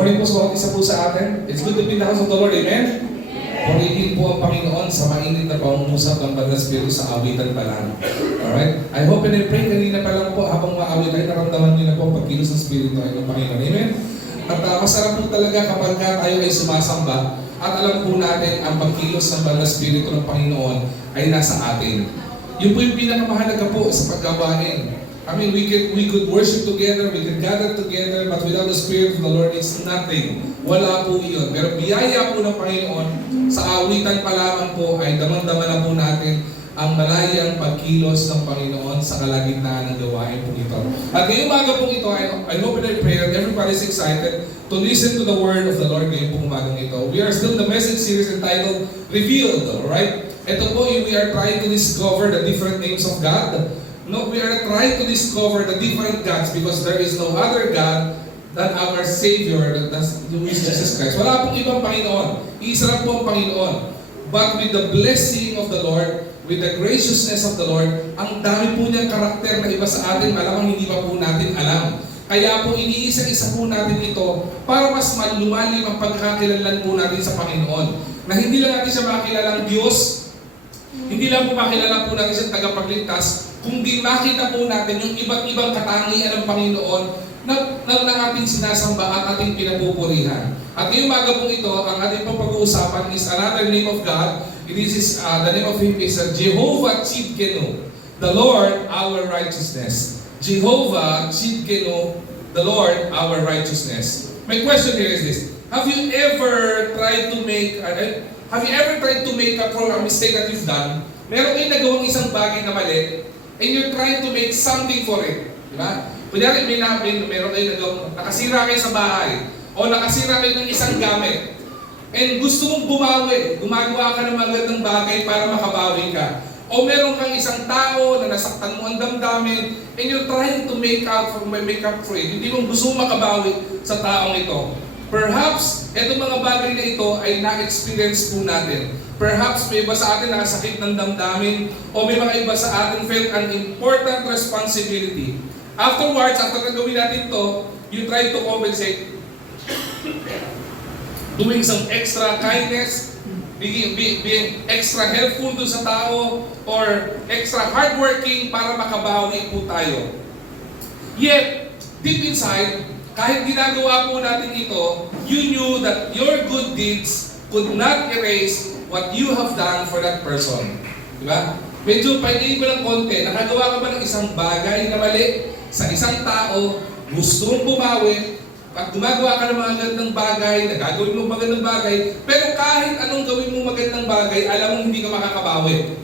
morning po sa bawat isa po sa atin. It's good to be in the house of the Lord. Amen? Purihin po ang Panginoon sa mainit na pangungusap ng Banal na Espiritu sa awitan pa lang. Alright? I hope and I pray kanina pa lang po habang maawit ay naramdaman niyo na po ang pagkilos ng Espiritu ay ng Panginoon. Amen? At masarap po talaga kapag tayo ay sumasamba at alam po natin ang pagkilos ng Banal na Espiritu ng Panginoon ay nasa atin. Yun po yung pinakamahalaga po sa paggawain. I mean, we could worship together, we could gather together, but without the Spirit of the Lord, it's nothing. Wala po iyon. Pero biyaya po ng Panginoon, sa awitan pa lamang po ay damang-dama na po natin ang malayang pagkilos ng Panginoon sa kalagitnaan ng gawain po ito. At ngayong umaga po ito, I hope and I pray that everybody's excited to listen to the word of the Lord ngayong pong umagang ito. We are still in the message series entitled Revealed, right? Ito po, we are trying to discover the different names of God. No, we are trying to discover the different gods because there is no other God than our Savior, that's Jesus Christ. Wala pong ibang Panginoon. Isa lang po ang Panginoon. But with the blessing of the Lord, with the graciousness of the Lord, ang dami po niyang karakter na iba sa atin, malamang hindi pa po natin alam. Kaya po iniisa-isa po natin ito para mas lumalim ang pagkakakilanlan po natin sa Panginoon. Na hindi lang natin siya makilalang Diyos, hindi lang po makilala po natin siya tagapagligtas, kundi makita po natin yung iba't ibang katangian ng Panginoon na ating sinasamba at ating pinapupurihan. At ngayong umaga po ito, ang ating pag-uusapan is another name of God. This is the name of Him is Jehovah Tsidkenu, the Lord our righteousness. Jehovah Tsidkenu, the Lord our righteousness. My question here is this: Have you ever tried to make up for a mistake that you've done? Meron kayong nagawang isang bagay na mali, and you're trying to make something for it. Diba? Kunyari, meron kayo nagawang, nakasira kayo sa bahay, o nakasira kayo ng isang gamit, and gusto mong bumawi, gumagawa ka ng magandang bagay para makabawi ka. O meron kang isang tao na nasaktan mo ang damdamin, and you're trying to make up for it. Hindi mo gusto mong makabawi sa taong ito. Perhaps, itong mga bagay na ito ay na-experience po natin. Perhaps may iba sa atin nakasakit ng damdamin o may mga iba sa atin felt an important responsibility. Afterwards, after nagawin natin ito, you try to compensate. Doing some extra kindness, being extra helpful doon sa tao, or extra hardworking para makabawi po tayo. Yet, deep inside, kahit ginagawa po natin ito, you knew that your good deeds could not erase what you have done for that person. Diba? Medyo paidiin ko ng konti, nakagawa ka ba ng isang bagay na mali sa isang tao, gusto mong bumawi, at gumagawa ka ng mga magandang bagay, nagagawin mo magandang bagay, pero kahit anong gawin mo magandang bagay, alam mo hindi ka makakabawi.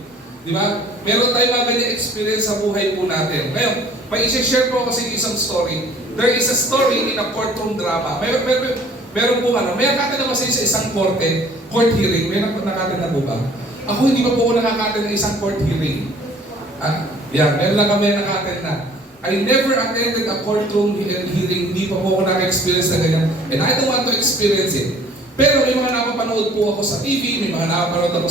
Diba? Meron tayong mga ganyan experience sa buhay po natin. Ngayon, pa-share po kasi isang story. There is a story in a courtroom drama. Meron po may nakakita naman sa isang court hearing. May nakakita na po ba? Ako hindi pa po ako nakakita ng isang court hearing. Meron lang kami nakakita na. I never attended a courtroom hearing. Hindi pa po ako naka-experience na ganyan. And I don't want to experience it. Pero may mga napapanood po ako sa TV, may mga napapanood ako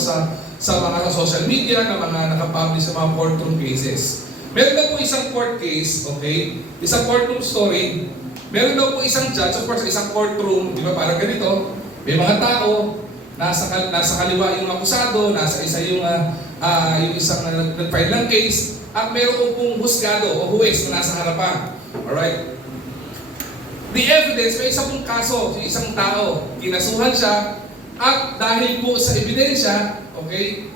sa mga social media na mga nakapublish sa mga courtroom cases. Meron daw po isang court case, okay? Isang courtroom story. Meron daw po isang judge, of course, isang courtroom, di ba, parang ganito. May mga tao, nasa kaliwa yung akusado, nasa isa yung isang nag-file ng case, at meron pong husgado o huwes na nasa harapan. Alright? The evidence, may isang pong kaso, yung isang tao, kinasuhan siya, at dahil po sa ebidensya, okay,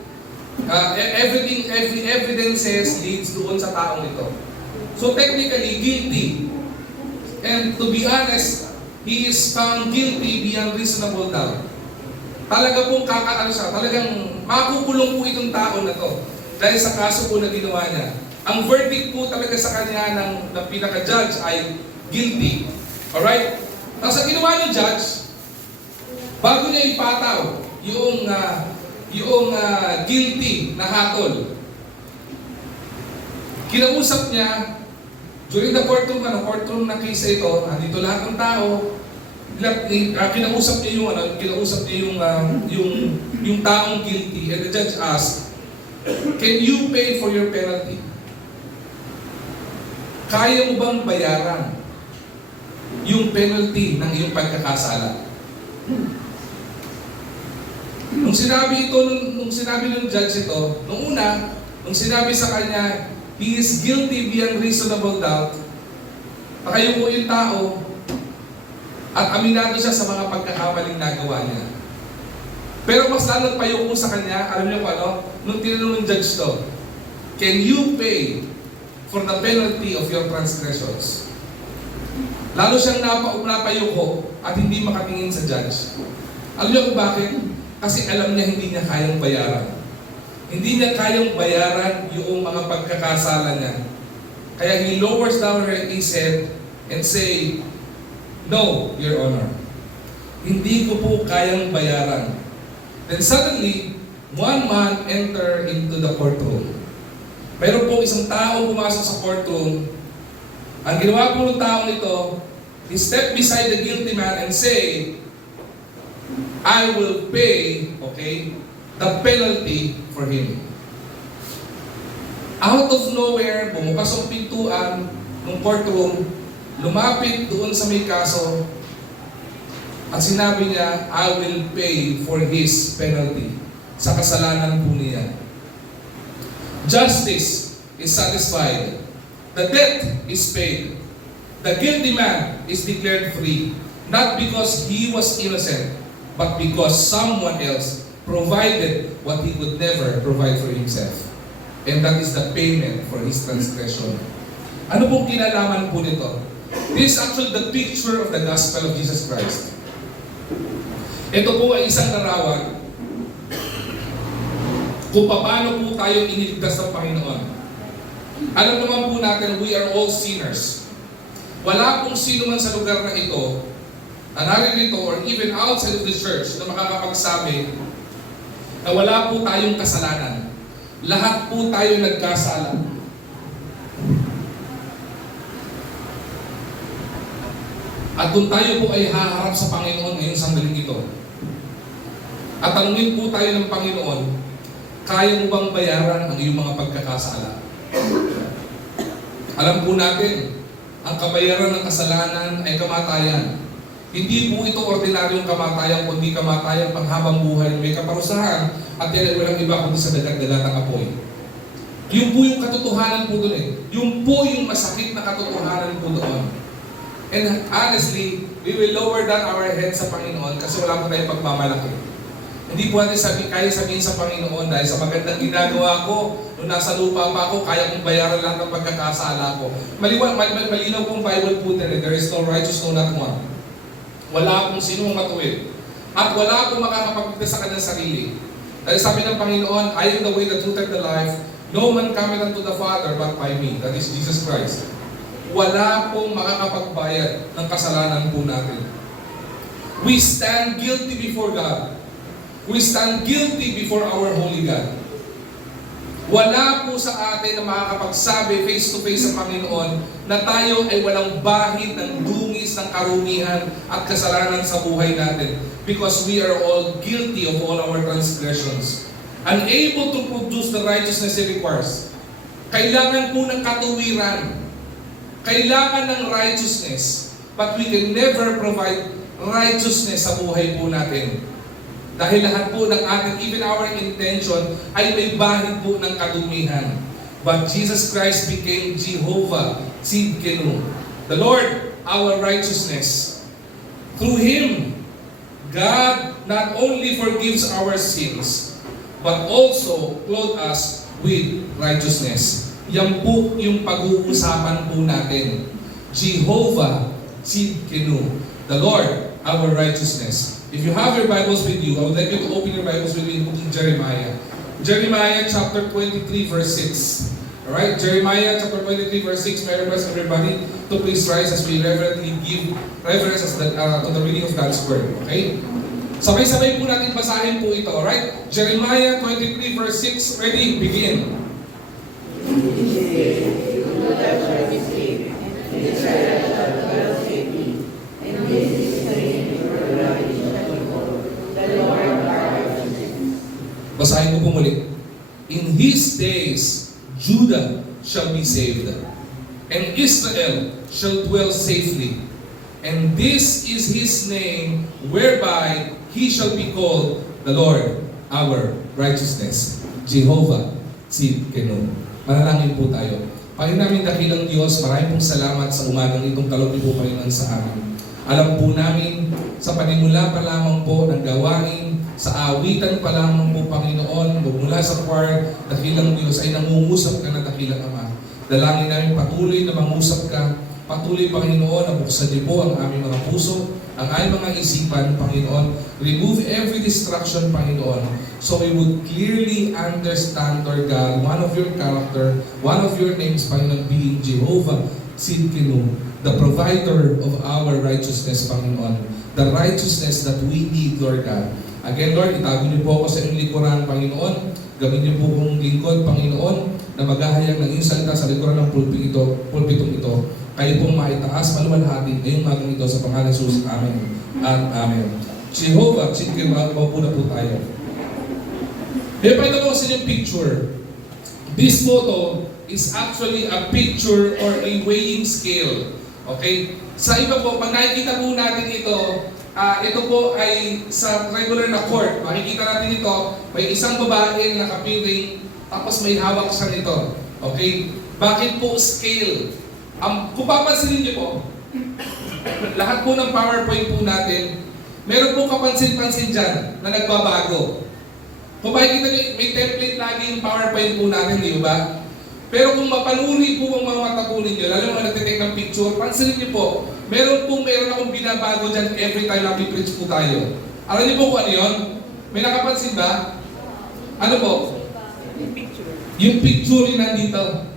every evidences leads doon sa taong ito. So technically, guilty. And to be honest, he is found guilty beyond reasonable doubt. Talaga pong talagang makukulong po itong tao na to dahil sa kaso po na ginawa niya. Ang verdict po talaga sa kanya ng pinaka-judge ay guilty. Alright? Tapos ang ginawa ng judge, bago niya ipataw yung guilty na hatol, kinausap niya during the courtroom na case ito, dito lahat ng tao, kinausap niya yung taong guilty, and the judge asked, "Can you pay for your penalty?" Kaya mo bang bayaran yung penalty ng iyong pagkakasala. Nung sinabi ng judge ito, nung una, nung sinabi sa kanya, he is guilty beyond reasonable doubt, nakayuko yung tao, at aminado siya sa mga pagkakamaling nagawa niya. Pero mas lalo payuko sa kanya, alam niyo kung ano, nung tinanong ng judge to, can you pay for the penalty of your transgressions? Lalo siyang napayuko at hindi makatingin sa judge. Alam niyo kung bakit? Kasi alam niya hindi niya kayang bayaran. Hindi niya kayang bayaran yung mga pagkakasala niya. Kaya he lowers down his head and say, no, Your Honor. Hindi ko po kayang bayaran. Then suddenly, one man entered into the courtroom. Meron po isang tao pumasok sa courtroom. Ang ginawa po ng taong ito, he stepped beside the guilty man and say, I will pay, okay, the penalty for him. Out of nowhere, bumukas ang pintuan ng courtroom, lumapit doon sa may kaso, at sinabi niya, I will pay for his penalty sa kasalanan po niya. Justice is satisfied. The debt is paid. The guilty man is declared free, not because he was innocent, but because someone else provided what he could never provide for himself. And that is the payment for his transgression. Ano pong kinalaman po nito? This is actually the picture of the gospel of Jesus Christ. Ito po ay isang larawan kung paano po tayo iniligtas ng Panginoon. Alam naman po natin, we are all sinners. Wala pong sino man sa lugar na ito, na naririto or even outside of the church, na makakapagsabi na wala po tayong kasalanan. Lahat po tayo nagkasala. At kung tayo po ay haharap sa Panginoon ngayong sandaling ito, at tanungin po tayo ng Panginoon, kaya mo bang bayaran ang iyong mga pagkakasala? Alam po natin, ang kabayaran ng kasalanan ay kamatayan. Hindi po ito ordinaryong kamatayan, kundi kamatayan panghabang buhay. May kaparusahan at yan ay walang iba kundi sa dagat-dagatang apoy. Yung po yung katotohanan po doon eh. Yung po yung masakit na katotohanan po doon. And honestly, we will lower down our heads sa Panginoon kasi wala po tayong pagmamalaki. Hindi po natin kaya sabihin sa Panginoon dahil sa magandang ginagawa ko, nung nasa lupa pa ako, kaya kong bayaran lahat ng pagkakasala ko. Malinaw pong Bible po din, there is no righteous, no not one. Wala akong sinong matuwid. At wala akong makakapagpigtas sa kanyang sarili. Dahil sabi ng Panginoon, I am the way, the truth, and the life. No man cometh unto the Father but by me. That is Jesus Christ. Wala pong makakapagbayad ng kasalanan po natin. We stand guilty before God. We stand guilty before our holy God. Wala po sa atin na makakapagsabi face to face sa Panginoon na tayo ay walang bahid ng dungis ng karumihan at kasalanan sa buhay natin because we are all guilty of all our transgressions. Unable to produce the righteousness He requires. Kailangan po ng katuwiran. Kailangan ng righteousness. But we can never provide righteousness sa buhay po natin. Dahil lahat po ng ating, even our intention, ay may bahid po ng kadumihan. But Jesus Christ became Jehovah Tsidkenu, the Lord, our righteousness. Through Him, God not only forgives our sins, but also clothes us with righteousness. Yan po yung pag-uusapan po natin. Jehovah Tsidkenu, the Lord, our righteousness. If you have your Bibles with you, I would like you to open your Bibles with me in the book of Jeremiah. Jeremiah chapter 23 verse 6. Alright, Jeremiah chapter 23 verse 6. May I request everybody to please rise as we reverently give reverence to the reading of God's Word. Okay? Sabay-sabay po natin basahin po ito. Alright? Jeremiah 23 verse 6. Ready? Begin. Basahin ko po muli. In His days, Judah shall be saved, and Israel shall dwell safely. And this is His name, whereby He shall be called the Lord, our righteousness. Jehovah Tsidkenu. Manalangin po tayo. Panginoon namin dakilang Diyos, maraming pong salamat sa umagang itong kaloob po, Panginoon, sa amin. Alam po namin, sa panimula pa lamang po ng gawain, sa awitan pa lamang po, Panginoon, mula sa choir, dakilang Diyos ay nangungusap ka na, dakilang Ama. Dalangin namin patuloy na mangusap ka, patuloy, Panginoon, na buksan niyo po ang aming mga puso, ang aming mga isipan, Panginoon. Remove every distraction, Panginoon, so we would clearly understand, Lord God, one of your character, one of your names, Panginoon, being Jehovah Tsidkenu, the provider of our righteousness, Panginoon. The righteousness that we need, Lord God. Again, Lord, itago niyo po ako sa inyong likuran, Panginoon. Gawin niyo po kong lingkod, Panginoon, na maghahayag ng iyong salita sa likuran ng pulpitong ito. Kayo pong maitaas, maluwalhati, ngayong magang ito sa pangalan ng Jesus. Amen. At Amen. Jehovah, Tsidkenu, maupo na po tayo. May pakita ko sa inyong picture. This photo is actually a picture or a weighing scale. Okay? Sa iba po, pag nakikita po natin ito po ay sa regular na court. Makikita natin ito, may isang babae na nakapiring, tapos may hawak siya nito. Okay? Bakit po scale? Kung papansinin niyo po, lahat po ng PowerPoint po natin, meron po kapansin-pansin dyan na nagbabago. Kung makikita niyo, may template lagi yung PowerPoint po natin, di ba? Pero kung mapanuri po ang mga mata po ninyo, lalo mga nagtitake ng picture, pansinin niyo po, meron akong binabago dyan every time na preach po tayo. Alam niyo po kung ano yun? May nakapansin ba? Ano po? Yung picture yung nandito.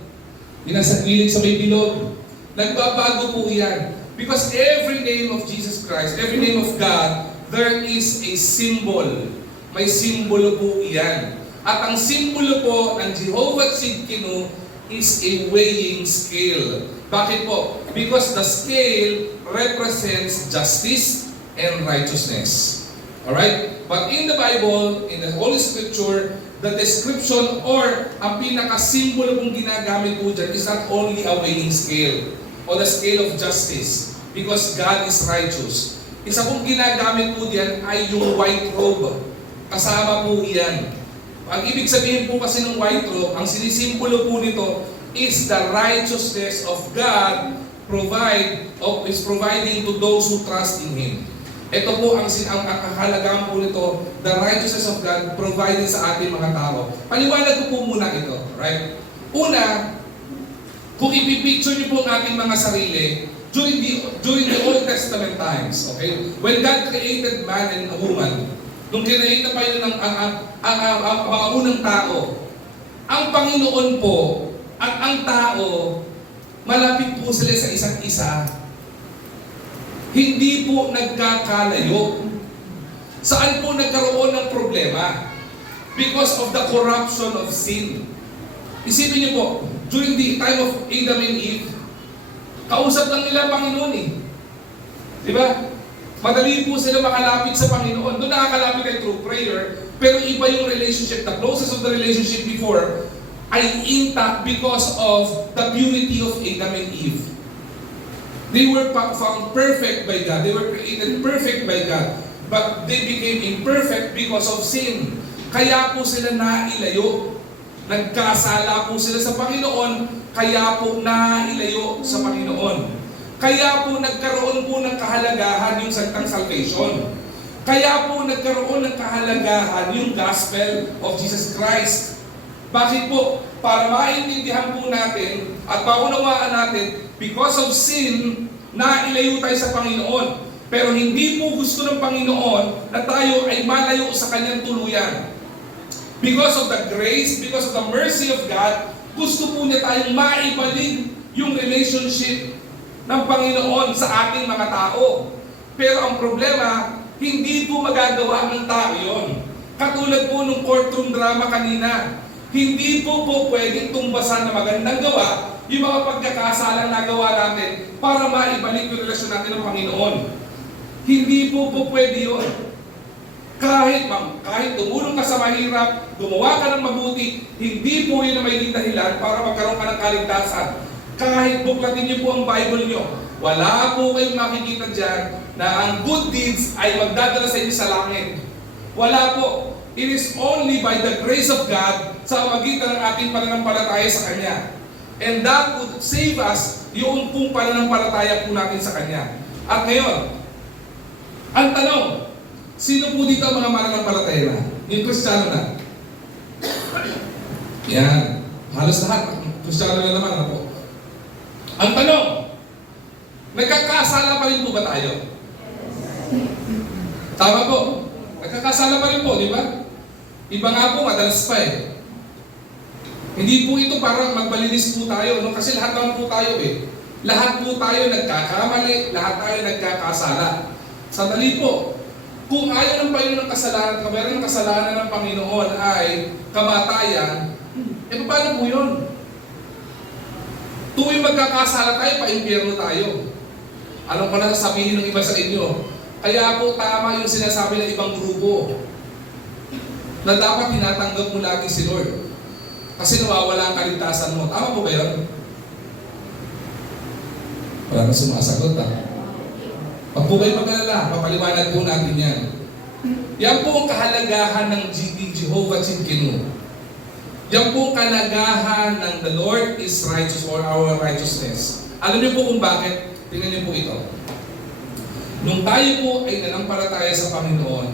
Yung nasa gilid sa may bilog. Nagbabago po yan. Because every name of Jesus Christ, every name of God, there is a symbol. May simbolo po yan. At ang simbolo po ng Jehovah Tsidkenu is a weighing scale. Bakit po? Because the scale represents justice and righteousness. Alright? But in the Bible, in the Holy Scripture, the description or ang pinaka-simbolo pong ginagamit po dyan is not only a weighing scale or the scale of justice because God is righteous. Isa pong ginagamit po diyan ay yung white robe. Kasama po iyan. Ang ibig sabihin po kasi ng white robe, ang sinisimbolo po nito is the righteousness of God is providing to those who trust in Him. Ito po ang kahalagahan po nito, the righteousness of God provided sa ating mga tao. Paliwanag ko po muna ito, right? Una, kung ipipicture niyo po ang ating mga sarili, during the Old Testament times, okay? When God created man and a woman, nung kinreate na pa yun ang mga unang tao, ang Panginoon po at ang tao, malapit po sila sa isa't isa. Hindi po nagkakalayo. Saan po nagkaroon ng problema? Because of the corruption of sin. Isipin niyo po, during the time of Adam and Eve, kausap lang nila Panginoon eh. Di ba? Madali po sila makalapit sa Panginoon. Doon nakakalapit ay through prayer, pero iba yung relationship. The closest of the relationship before ay intact because of the purity of Adam and Eve. They were found perfect by God. They were created perfect by God. But they became imperfect because of sin. Kaya po sila nailayo. Nagkasala po sila sa Panginoon, kaya po nailayo sa Panginoon. Kaya po nagkaroon po ng kahalagahan yung salitang salvation. Kaya po nagkaroon ng kahalagahan yung gospel of Jesus Christ. Bakit po? Para maintindihan po natin at maunawaan natin, because of sin, nailayo tayo sa Panginoon. Pero hindi po gusto ng Panginoon na tayo ay malayo sa Kanyang tuluyan. Because of the grace, because of the mercy of God, gusto po niya tayong maibalik yung relationship ng Panginoon sa ating mga tao. Pero ang problema, hindi po magagawa ng tao yun. Katulad po nung courtroom drama kanina, hindi po pwedeng tumbasan na magandang gawa yung mga pagkakasalang nagawa natin para maibalik yung relasyon natin ng Panginoon. Hindi po pwede yun. Kahit tumulong ka sa mahirap, gumawa ka ng mabuti, hindi po yun na may dahilan para magkaroon ka ng kaligtasan. Kahit buklatin niyo po ang Bible niyo, Wala po kayong makikita dyan na ang good deeds ay magdadala sa inyo sa langit. Wala po. It is only by the grace of God sa magitan ng ating pananampalataya sa Kanya. And that would save us yung pong pananampalataya po natin sa Kanya. At ngayon, ang tanong, sino po dito ang mga mananampalataya na? Yung Kristiyano na? Yan. Halos lahat. Kristiyano na naman na po. Ang tanong, nagkakasala pa rin po ba tayo? Tama po. Nagkakasala pa rin po, di ba? Iba nga po, madalas pa eh. Hindi po ito parang magbalinis po tayo, no? Kasi lahat naman po tayo eh. Lahat po tayo nagkakamali, lahat tayo nagkakasala. Sandali po, kung ayaw ng Panginoon ng kasalanan, kung meron ng kasalanan ng Panginoon ay kamatayan, eh paano po yun? Tuwing magkakasala tayo, pa-impyerno tayo. Anong pa nasasabihin ng iba sa inyo? Kaya po tama yung sinasabi ng ibang grupo na dapat tinatanggap mo lagi si Lord. Kasi nawawala ang kaligtasan mo. Tama po ba yun? Wala na sumasagot Pag po kayo mag-alala, papaliwanag po natin yan. Yan po ang kahalagahan ng Jehovah Tsidkenu. Yan po ang kahalagahan ng the Lord is righteous or our righteousness. Alam niyo po kung bakit? Tingnan niyo po ito. Nung tayo po ay nanampalataya sa Panginoon,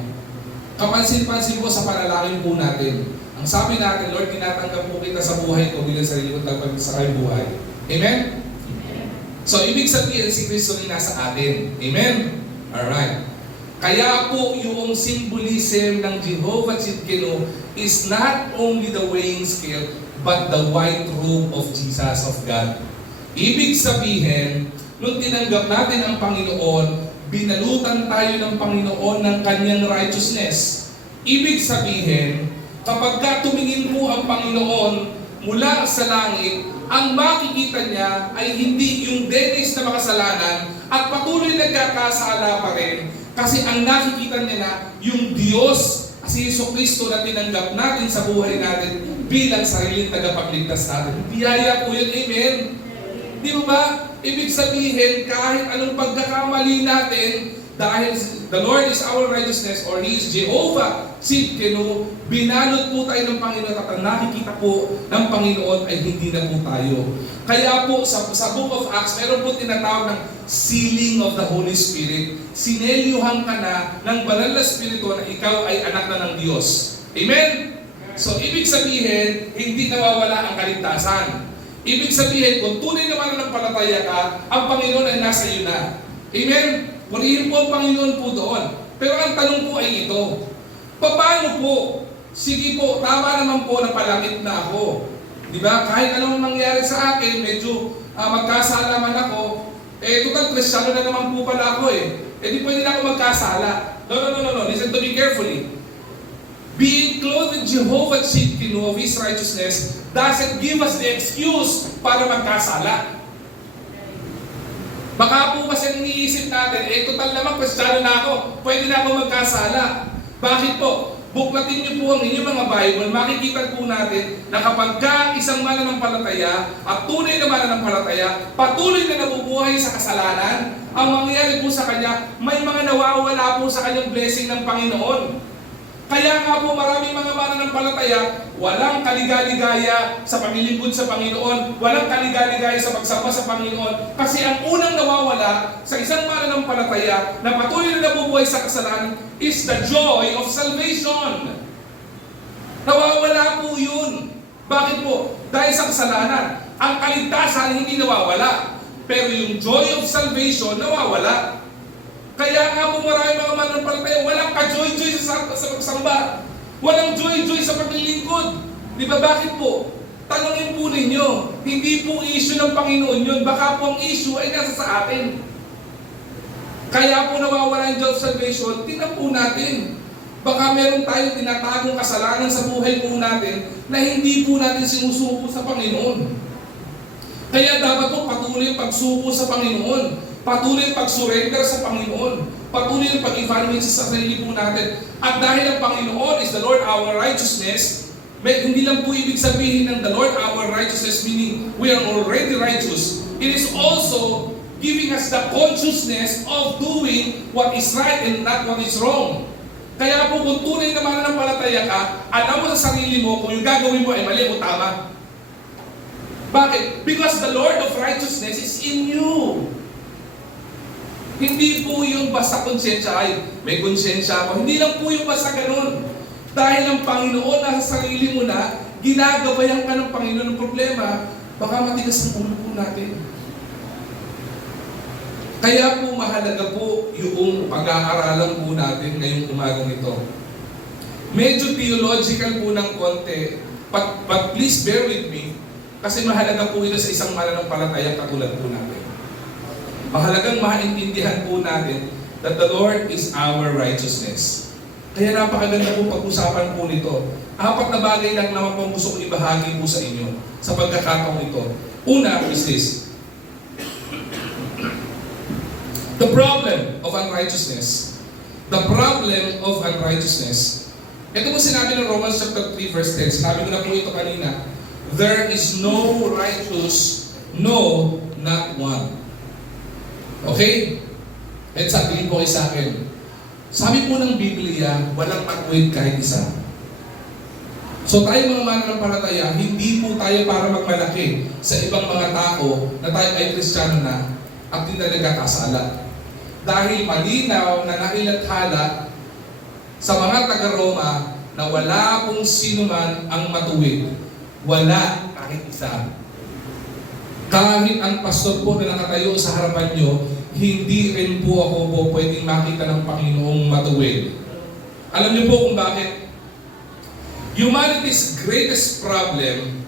kapansin-pansin po sa panalangin po natin. Ang sabi natin, Lord, tinatanggap po kita sa buhay ko bilang sarili ko tagapag sa kayong buhay. Amen? So, ibig sabihin, si Kristo rin nasa atin. Amen? Alright. Kaya po, yung symbolism ng Jehovah Tsidkenu is not only the weighing scale, but the white robe of Jesus of God. Ibig sabihin, nung tinanggap natin ang Panginoon, binalutan tayo ng Panginoon ng kanyang righteousness. Ibig sabihin, kapag tumingin po ang Panginoon mula sa langit, ang makikita niya ay hindi yung dennis na makasalanan at patuloy nagkakasala pa rin. Kasi ang nakikita niya na yung Diyos, si Jesucristo na tinanggap natin sa buhay natin bilang sariling tagapagligtas natin. Biyaya po yun, amen? Di ba? Ibig sabihin, kahit anong pagkakamali natin, dahil the Lord is our righteousness or He is Jehovah Tsidkenu, binalot po tayo ng Panginoon at ang nakikita po ng Panginoon ay hindi na po tayo. Kaya po sa Book of Acts, meron po tinatawag ng sealing of the Holy Spirit. Sinelyuhan ka na ng banal na Espiritu na ikaw ay anak na ng Diyos. Amen? So, ibig sabihin, hindi nawawala ang kaligtasan. Ibig sabihin, kung tunay naman ng palataya ka, ang Panginoon ay nasa iyo na. Amen? Purihin po ang Panginoon po doon. Pero ang tanong po ay ito, paano po? Sige po, tama naman po na palangit na ako. Di ba? Kahit anong nangyari sa akin, medyo magkasala man ako, total Kristiyano na naman po pala ako di pwede na ako magkasala. No. Listen to me carefully. Being clothed with Jehovah Tsidkenu of His righteousness doesn't give us the excuse para magkasala. Baka po kasi iniisip natin, total naman, Kristiyano na ako, pwede na ako magkasala. Bakit po? Buklatin niyo po ang inyong mga Bible, makikita po natin na kapag isang mananampalataya at tunay na mananampalataya, patuloy na nabubuhay sa kasalanan, ang mangyayari po sa kanya, may mga nawawala po sa kanyang blessing ng Panginoon. Kaya nga po maraming mga mananampalataya, walang kaligaligaya sa paglilingkod sa Panginoon, walang kaligaligaya sa pagsamba sa Panginoon, kasi ang unang nawawala sa isang mananampalataya na patuloy na nabubuhay sa kasalanan is the joy of salvation. Nawawala po yun. Bakit po? Dahil sa kasalanan. Ang kaligtasan hindi nawawala, pero yung joy of salvation nawawala. Kaya nga po marami mga mananampalataya, walang ka-joy-joy sa pagsamba. Walang joy-joy sa paglilingkod. Di ba? Bakit po? Tanungin po ninyo, hindi po issue ng Panginoon yun. Baka po ang issue ay nasa sa atin. Kaya po nawawala yung joy of salvation, tingnan po natin. Baka meron tayong tinatagong kasalanan sa buhay po natin na hindi po natin sinusuko sa Panginoon. Kaya dapat po patuloy yung pagsuko sa Panginoon. Patuloy ang pag-surrender sa Panginoon. Patuloy ang pag-evaluate sa sarili po natin. At dahil ang Panginoon is the Lord our righteousness, hindi lang po ibig sabihin ng the Lord our righteousness, meaning we are already righteous. It is also giving us the consciousness of doing what is right and not what is wrong. Kaya po kung tunay na mananampalataya ka, alam mo sa sarili mo kung yung gagawin mo ay mali o tama. Bakit? Because the Lord of righteousness is in you. Hindi po yung basta konsensya, ay may konsensya ako. Hindi lang po yung basta ganun. Dahil ang Panginoon nasa sarili mo na, ginagabayan ka ng Panginoon ng problema, baka matigas ang ulo po natin. Kaya po mahalaga po yung pag-aaralan po natin ngayong umagang ito. Medyo theological po ng konti, but please bear with me, kasi mahalaga po ito sa isang mananampalataya katulad po natin. Mahalagang maintindihan po natin that the Lord is our righteousness. Kaya napakaganda po pag-usapan po nito. 4 na bagay lang naman po gusto ko ibahagi po sa inyo sa pagkakataong ito. Una is this. The problem of unrighteousness. The problem of unrighteousness. Ito po sinabi ng Romans chapter 3 verse 10. Sinabi ko na po ito kanina. There is no righteous, no, not one. Okay? At sabihin po kayo sa akin. Sabi po ng Biblia, walang matuwid kahit isa. So tayo mga mananampalataya, hindi po tayo para magmalaki sa ibang mga tao na tayo ay Kristiyano na at hindi na nagkakasala. Dahil malinaw na nailathala sa mga taga-Roma na wala pong sino man ang matuwid. Wala kahit isa. Kahit ang pastor po na nakatayo sa harapan nyo, hindi rin po ako po pwedeng makita ng Panginoong matuwid. Alam niyo po kung bakit? Humanity's greatest problem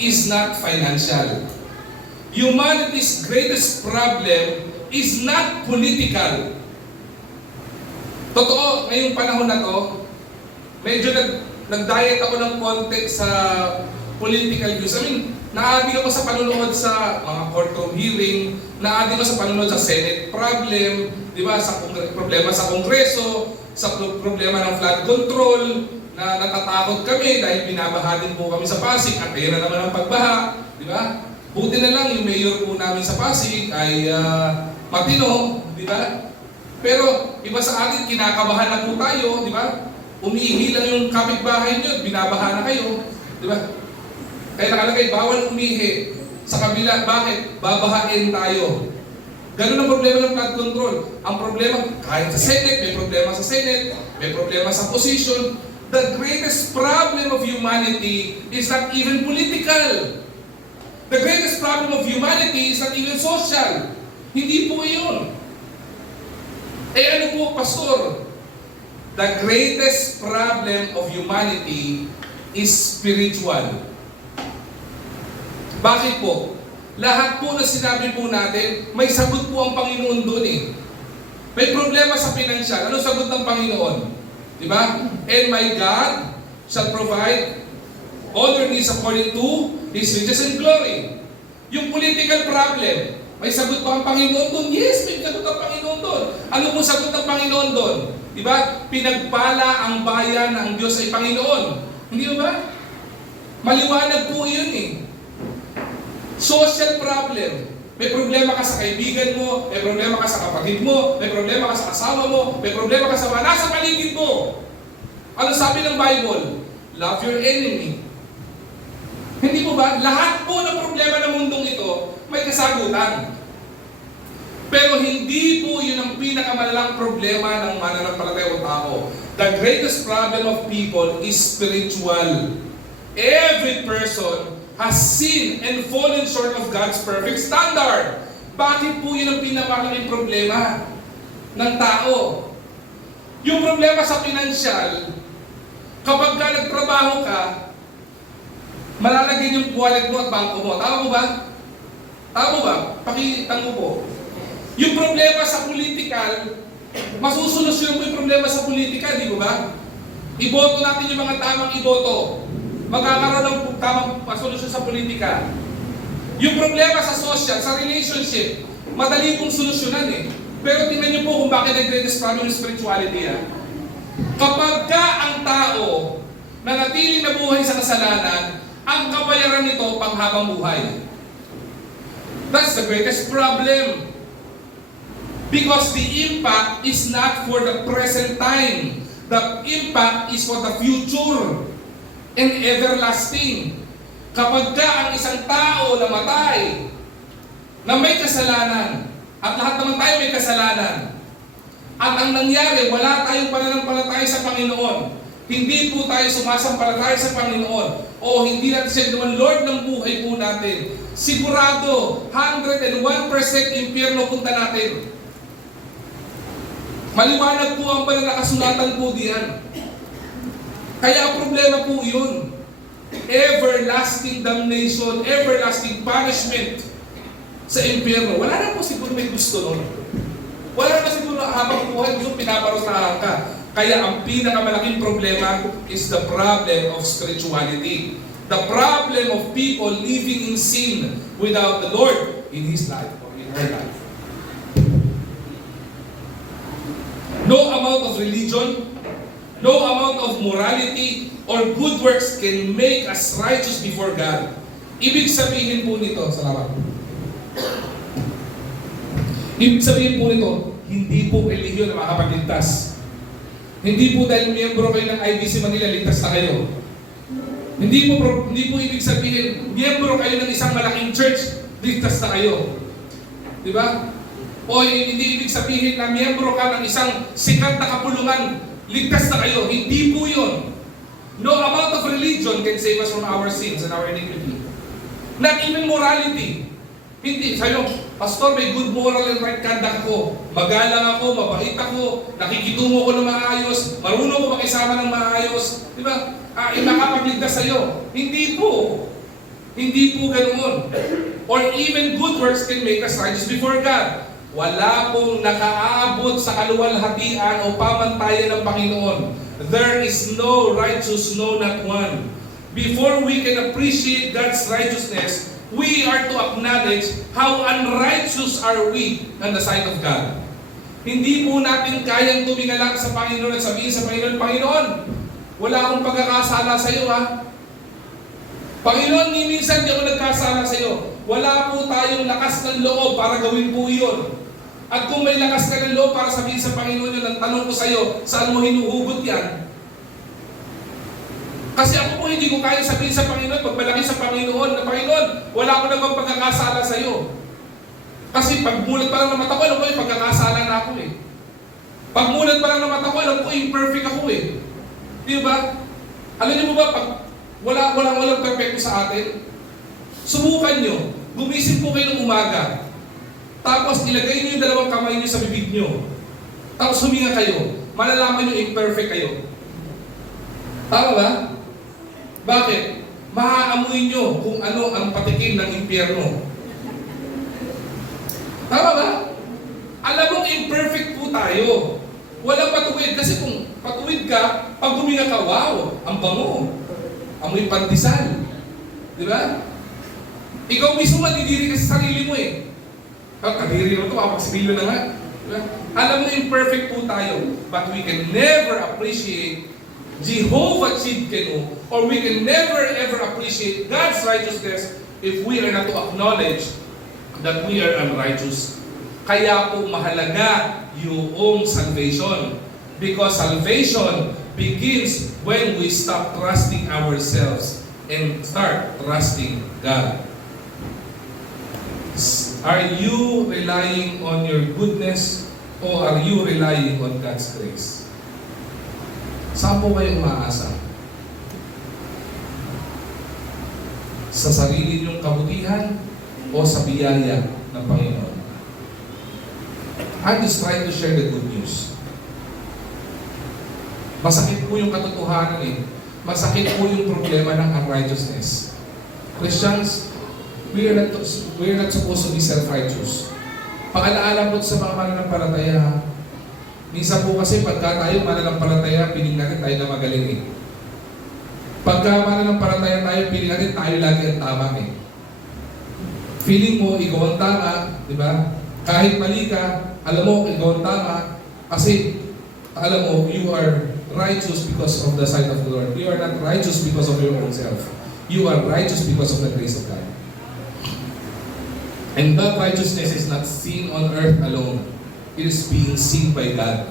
is not financial. Humanity's greatest problem is not political. Totoo, ngayong panahon na to, medyo nag-diet ako ng konti sa political views. I mean, naadig ako sa panunood sa mga courtroom hearing, naadig ako sa panunood sa Senate problem, di ba, sa problema sa Kongreso, sa problema ng flood control, na natatakot kami dahil binabaha din po kami sa Pasig at kaya na naman ang pagbaha, di ba? Buti na lang yung mayor po namin sa Pasig ay matino, di ba? Pero iba sa atin, kinakabahan na po tayo, di ba? Umiihi lang yung kapitbahay nyo, binabaha na kayo, di ba? Kaya nakalagay, bawal umihi sa kabila. Bakit? Babahain tayo. Ganun ang problema ng flood control. Ang problema, kahit sa Senate, may problema sa Senate, may problema sa opposition. The greatest problem of humanity is not even political. The greatest problem of humanity is not even social. Hindi po iyon. Eh ano po, Pastor? The greatest problem of humanity is spiritual. Bakit po? Lahat po na sinabi po natin, may sagot po ang Panginoon doon eh. May problema sa pinansyal. Ano sagot ng Panginoon? Diba? And my God shall provide all your needs according to His riches and glory. Yung political problem, may sagot pa ang Panginoon doon? Yes, may sagot ang Panginoon doon. Ano po sagot ng Panginoon doon? Diba? Pinagpala ang bayan ng Diyos ay Panginoon. Hindi ba? Maliwanag po yun eh. Social problem. May problema ka sa kaibigan mo, may problema ka sa kapatid mo, may problema ka sa asawa mo, may problema ka sa mga nasa paligid mo. Ano sabi ng Bible? Love your enemy. Hindi po ba? Lahat po ng problema ng mundong ito may kasagutan. Pero hindi po yun ang pinakamalalang problema ng mananampalatayang tao. The greatest problem of people is spiritual. Every person has sinned and fallen short of God's perfect standard. Bakit po yun ang pinamalaking problema ng tao? Yung problema sa pinansyal, kapag ka nagtrabaho ka, malalagyan yung wallet mo at bangko mo. Tama mo ba? Tama mo ba? Pakitang mo po. Yung problema sa political, masusolusyon mo yung problema sa politika, di ba? Iboto natin yung mga tamang iboto. Magkakaroon ng tamang solusyon sa politika. Yung problema sa social, sa relationship, madali pong solusyonan eh. Pero tingnan niyo po kung bakit ang greatest problem ng spirituality ah. Kapag ka ang tao na natiling na buhay sa kasalanan, ang kabayaran nito panghabang buhay. That's the greatest problem. Because the impact is not for the present time. The impact is for the future and everlasting. Kapag ka ang isang tao namatay na may kasalanan, at lahat naman tayo may kasalanan, at ang nangyari, wala tayong pananampalataya sa Panginoon, hindi po tayo sumasampalataya sa Panginoon, o hindi natin siya naman Lord ng buhay po natin, sigurado, 101% impyerno punta natin. Maliwanag po ang nakasulat po diyan. Kaya ang problema po yun. Everlasting damnation, everlasting punishment sa impyerno. Wala na po siguro may gusto nun. Wala na siguro habang buhay gusto pinaparusahan ka. Kaya ang pinakamalaking problema is the problem of spirituality. The problem of people living in sin without the Lord in his life or in her life. No amount of religion, no amount of morality or good works can make us righteous before God. Ibig sabihin po nito, salamat. Ibig sabihin po nito, hindi po relihiyon na makapagligtas. Hindi po dahil miyembro kayo ng IBC Manila, ligtas na kayo. Hindi po ibig sabihin, miyembro kayo ng isang malaking church, ligtas na kayo. Di ba? O hindi ibig sabihin na miyembro ka ng isang sikat na kapulungan, ligtas na kayo. Hindi po yun. No amount of religion can save us from our sins and our iniquity. Not even morality. Hindi. Sabi mo, Pastor, may good moral and right conduct ko. Magalang ako, mabait ako, nakikitungo ko ng maayos, marunong ko makisama ng maayos. Di ba? Makapagligtas sa'yo. Hindi po. Hindi po ganoon. Or even good works can make us righteous before God. Wala pong nakaabot sa kaluwalhatian o pamantayan ng Panginoon. There is no righteous, no not one. Before we can appreciate God's righteousness, we are to acknowledge how unrighteous are we on the sight of God. Hindi po natin kayang tumingalak sa Panginoon at sabihin sa Panginoon, Panginoon, wala akong pagkakasala sa iyo ha. Panginoon, minsan di ako nagkasala sa iyo. Wala po tayong lakas ng loob para gawin po iyon. At kung may lakas ka ng loob para sabihin sa Panginoon yun, ang tanong ko sa iyo, saan mo hinuhugot yan? Kasi ako po hindi ko kaya sabihin sa Panginoon, pagmalaki sa Panginoon, na Panginoon, wala ko namang pagkakasala sa iyo. Kasi pagmulat pa lang ng mata ko, alam ko yung pagkakasala na ako eh. Pagmulat pa lang ng mata ko, alam ko imperfect ako eh. Di ba? Alam niyo ba, pag walang perfecto sa atin, subukan nyo, gumising po kayo ng umaga, tapos ilagay niyo yung dalawang kamay niyo sa bibig niyo, tapos huminga kayo, malalaman niyo imperfect kayo. Tama ba? Bakit? Maaamoy niyo kung ano ang patikim ng impyerno. Tama ba? Alam mong imperfect po tayo. Walang patuwid. Kasi kung patuwid ka, pag huminga ka, wow, ang bango. Amoy pandesal. Di ba? Ikaw mismo manidiri ka sa sarili mo eh. Kadiri mo ito, kapagsimilo na nga. Diba? Alam mo imperfect po tayo. But we can never appreciate Jehovah Tzidkenu, or we can never ever appreciate God's righteousness if we are not to acknowledge that we are unrighteous. Kaya po mahalaga yung salvation. Because salvation begins when we stop trusting ourselves and start trusting God. Are you relying on your goodness or are you relying on God's grace? Saan po kayo umaasa? Sa sarili niyong kabutihan o sa biyaya ng Panginoon? I'm just trying to share the good news. Masakit po yung katotohanan eh. Masakit po yung problema ng unrighteousness. Christians, we are not supposed to be self-righteous. Pag-alaala po sa mga mananampalataya, minsan po kasi pagka tayo mananampalataya, piling natin tayo na magaling eh. Pagka mananampalataya tayo, piling natin tayo lagi ang tama eh. Feeling mo, ikaw ang tama, di ba? Kahit mali ka, alam mo, ikaw ang tama, kasi alam mo, you are righteous because of the sight of the Lord. You are not righteous because of your own self. You are righteous because of the grace of God. And that righteousness is not seen on earth alone. It is being seen by God.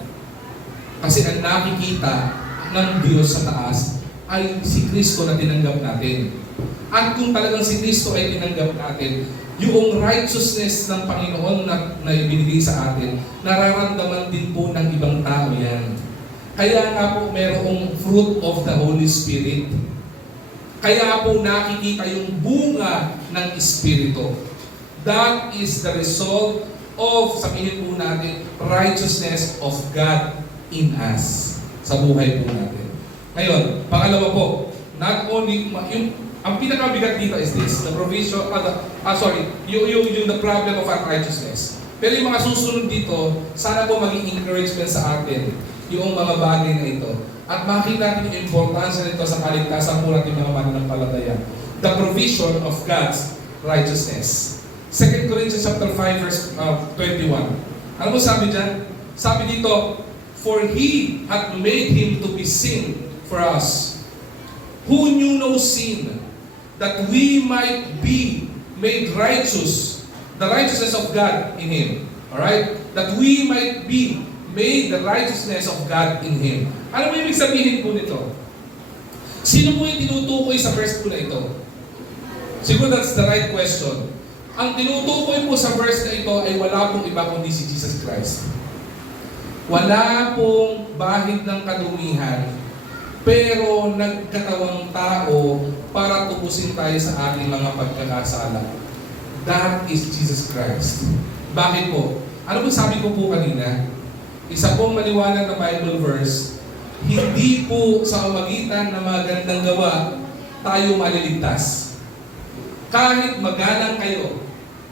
Kasi ang nakikita ng Diyos sa taas ay si Kristo na tinanggap natin. At kung talagang si Kristo ay tinanggap natin, yung righteousness ng Panginoon na ibinigay sa atin, nararamdaman din po ng ibang tao yan. Kaya nga po merong fruit of the Holy Spirit. Kaya po nakikita yung bunga ng Espiritu. That is the result of, sabihin po natin, righteousness of God in us. Sa buhay po natin. Ngayon, pangalawa po, not only, ang pinakabigat dito is this, the provision, the problem of unrighteousness. Pero yung mga susunod dito, sana po maging encouragement sa atin, yung mga bagay na ito. At makita natin yung importansya nito sa kaligtasan po natin mga mananampalataya. The provision of God's righteousness. 2 Corinthians chapter 5 verse 21. Ano mo sabi dyan? Sabi dito, for He hath made Him to be sin for us, who knew no sin, that we might be made righteous, the righteousness of God in Him. Alright? That we might be made the righteousness of God in Him. Ano mo ibig sabihin po nito? Sino po yung tinutukoy sa verse po na ito? Siguro that's the right question. Ang tinutukoy po sa verse na ito ay wala pong iba kundi si Jesus Christ. Wala pong bahid ng kadumihan, pero nagkatawang tao para tubusin tayo sa ating mga pagkakasala. That is Jesus Christ. Bakit po? Ano po sabi ko po kanina? Isa pong maliwanag na Bible verse, hindi po sa pamagitan ng magandang gawa tayo maliligtas. Kahit magalang kayo,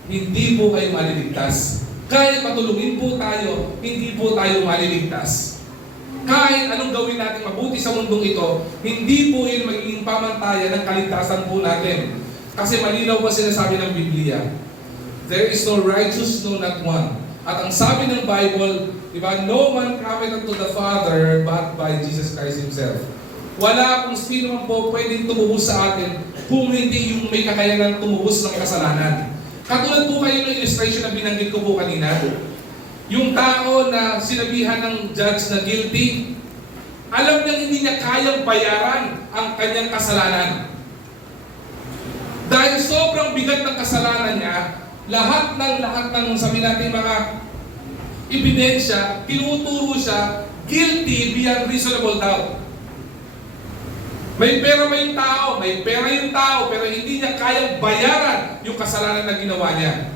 hindi po kayo maliligtas. Kahit matulungin po tayo, hindi po tayo maliligtas. Kahit anong gawin natin mabuti sa mundong ito, hindi po yun magiging pamantayan ng kaligtasan po natin. Kasi malinaw po sinasabi ng Biblia, there is no righteous, no not one. At ang sabi ng Bible, diba, no man cometh unto the Father but by Jesus Christ Himself. Wala kung sino man po pwedeng tumubos sa atin kung hindi yung may kakayanan tumubos ng kasalanan. Katulad po kayo ng illustration na binanggit ko po kanina. Yung tao na sinabihan ng judge na guilty, alam niyang hindi niya kayang bayaran ang kanyang kasalanan. Dahil sobrang bigat ng kasalanan niya, lahat ng sabi natin mga ebidensya, tinuturo siya, guilty beyond reasonable doubt. May pera yung tao, pero hindi niya kayang bayaran yung kasalanan na ginawa niya.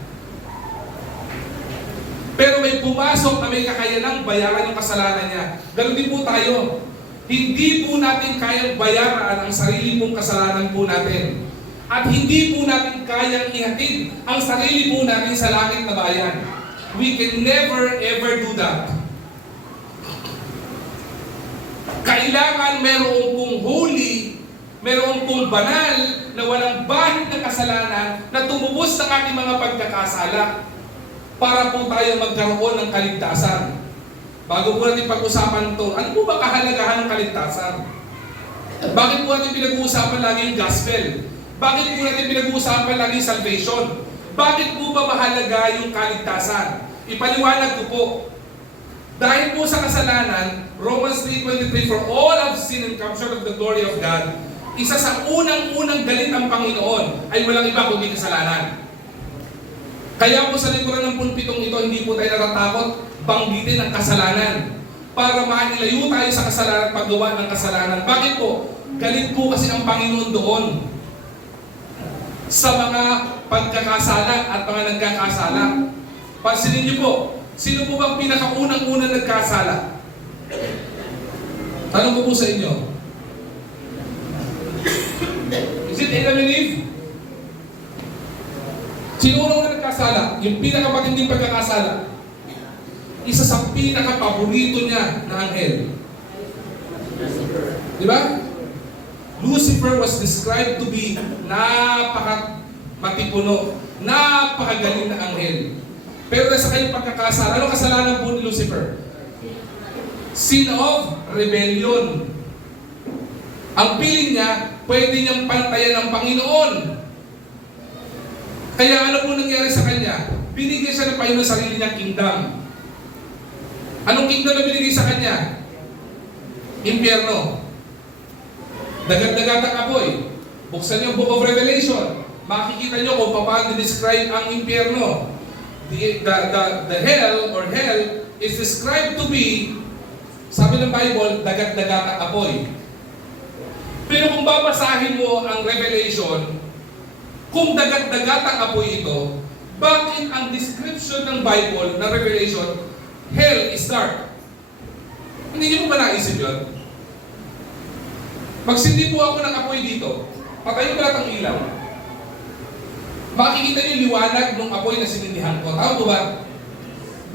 Pero may pumasok na may kakayanang bayaran yung kasalanan niya. Ganun din po tayo. Hindi po natin kayang bayaran ang sarili pong kasalanan po natin. At hindi po natin kayang ihatid ang sarili po natin sa langit na bayan. We can never ever do that. Kailangan meron pong holy, meron pong banal na walang bahid ng kasalanan na tumubos ng ating mga pagkakasala para po tayo magkaroon ng kaligtasan. Bago po natin pag-usapan ito, ano po ba kahalagahan ng kaligtasan? Bakit po natin pinag-uusapan lagi yung gospel? Bakit po natin pinag-uusapan lagi yung salvation? Bakit po ba mahalaga yung kaligtasan? Ipaliwanag ko po. Dahil po sa kasalanan, Romans 3:23, for all have sinned and come short of the glory of God, isa sa unang-unang galit ng Panginoon ay walang iba kundi kasalanan. Kaya po sa likuran ng pulpitong ito, hindi po tayo natatakot banggitin ang kasalanan para mailayo tayo sa kasalanan at paggawa ng kasalanan. Bakit po? Galit po kasi ang Panginoon doon sa mga pagkakasala at mga nagkakasala. Pansinin niyo po, sino po bang pinakaunang-unang nagkasala? Tanong ko po sa inyo. Is it Adam and Eve? Sino unang nagkasala? Yung pinakamatinding pagkakasala. Isa sa pinakapaborito niya na anghel. Di ba? Lucifer was described to be napaka-matipuno, napakagaling na anghel. Pero nasa kayong pagkakasala, ano kasalanan po ni Lucifer? Sin of rebellion. Ang piling niya, pwede niyang pantayan ng Panginoon. Kaya ano po nangyari sa kanya? Binigyan siya ng Panginoon ng sarili niyang kingdom. Anong kingdom na binigay sa kanya? Impyerno. Dagat-dagatang apoy. Buksan niyo ang Book of Revelation. Makikita niyo kung paano describe ang impyerno. The hell or hell is described to be, sabi ng Bible, dagat-dagatang apoy. Pero kung babasahin mo ang Revelation, kung dagat-dagatang apoy ito, bakit ang description ng Bible, ng Revelation, hell is dark? Hindi niyo mo ba naisip yun? Magsindi po ako ng apoy dito. Patayin ko lahat ang ilaw. Makikita niyo yung liwanag ng apoy na sinindihan ko. Tama po ba?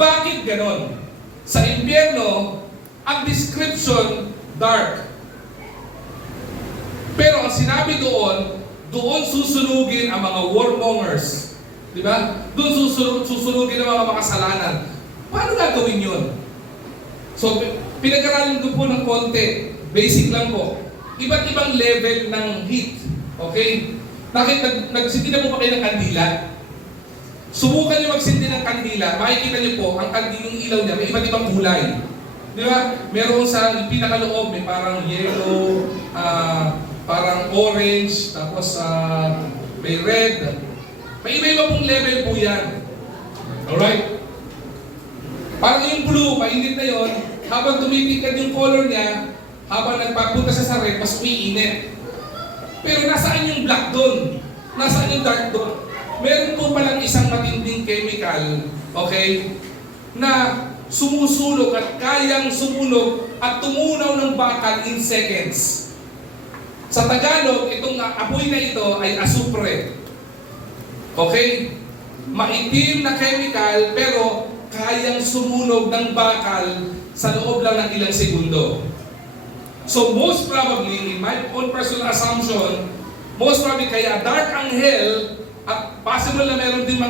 Bakit ganon? Sa impyerno, ang description, dark. Pero ang sinabi doon susunugin ang mga warmongers. Di ba? Doon susunugin ang mga makasalanan. Paano gagawin yun? So, pinag-aralin ko po ng konti. Basic lang po. Iba't ibang level ng heat. Okay? Nagsindi na po ba kayo ng kandila? Subukan nyo magsindi ng kandila. Makikita nyo po, ang yung ilaw niya, may iba't ibang kulay. Di ba? Meron sa pinakaloob, may parang yellow, parang orange, tapos may red. May iba-iba pong level po yan. Alright? Parang yung blue, mainit na yon. Habang tumipikad yung color niya, habang nagpapunta siya sa red, mas umiinit. Pero nasaan yung black doon? Nasaan yung dark doon? Meron po palang isang matinding chemical, okay, na sumusunog at kayang sumunog at tumunaw ng bakal in seconds. Sa Tagalog, itong apoy na ito ay asupre. Okay? Maitim na chemical pero kayang sumunog ng bakal sa loob lang ng ilang segundo. So most probably, in my own personal assumption, most probably kaya dark ang hell at possible na meron din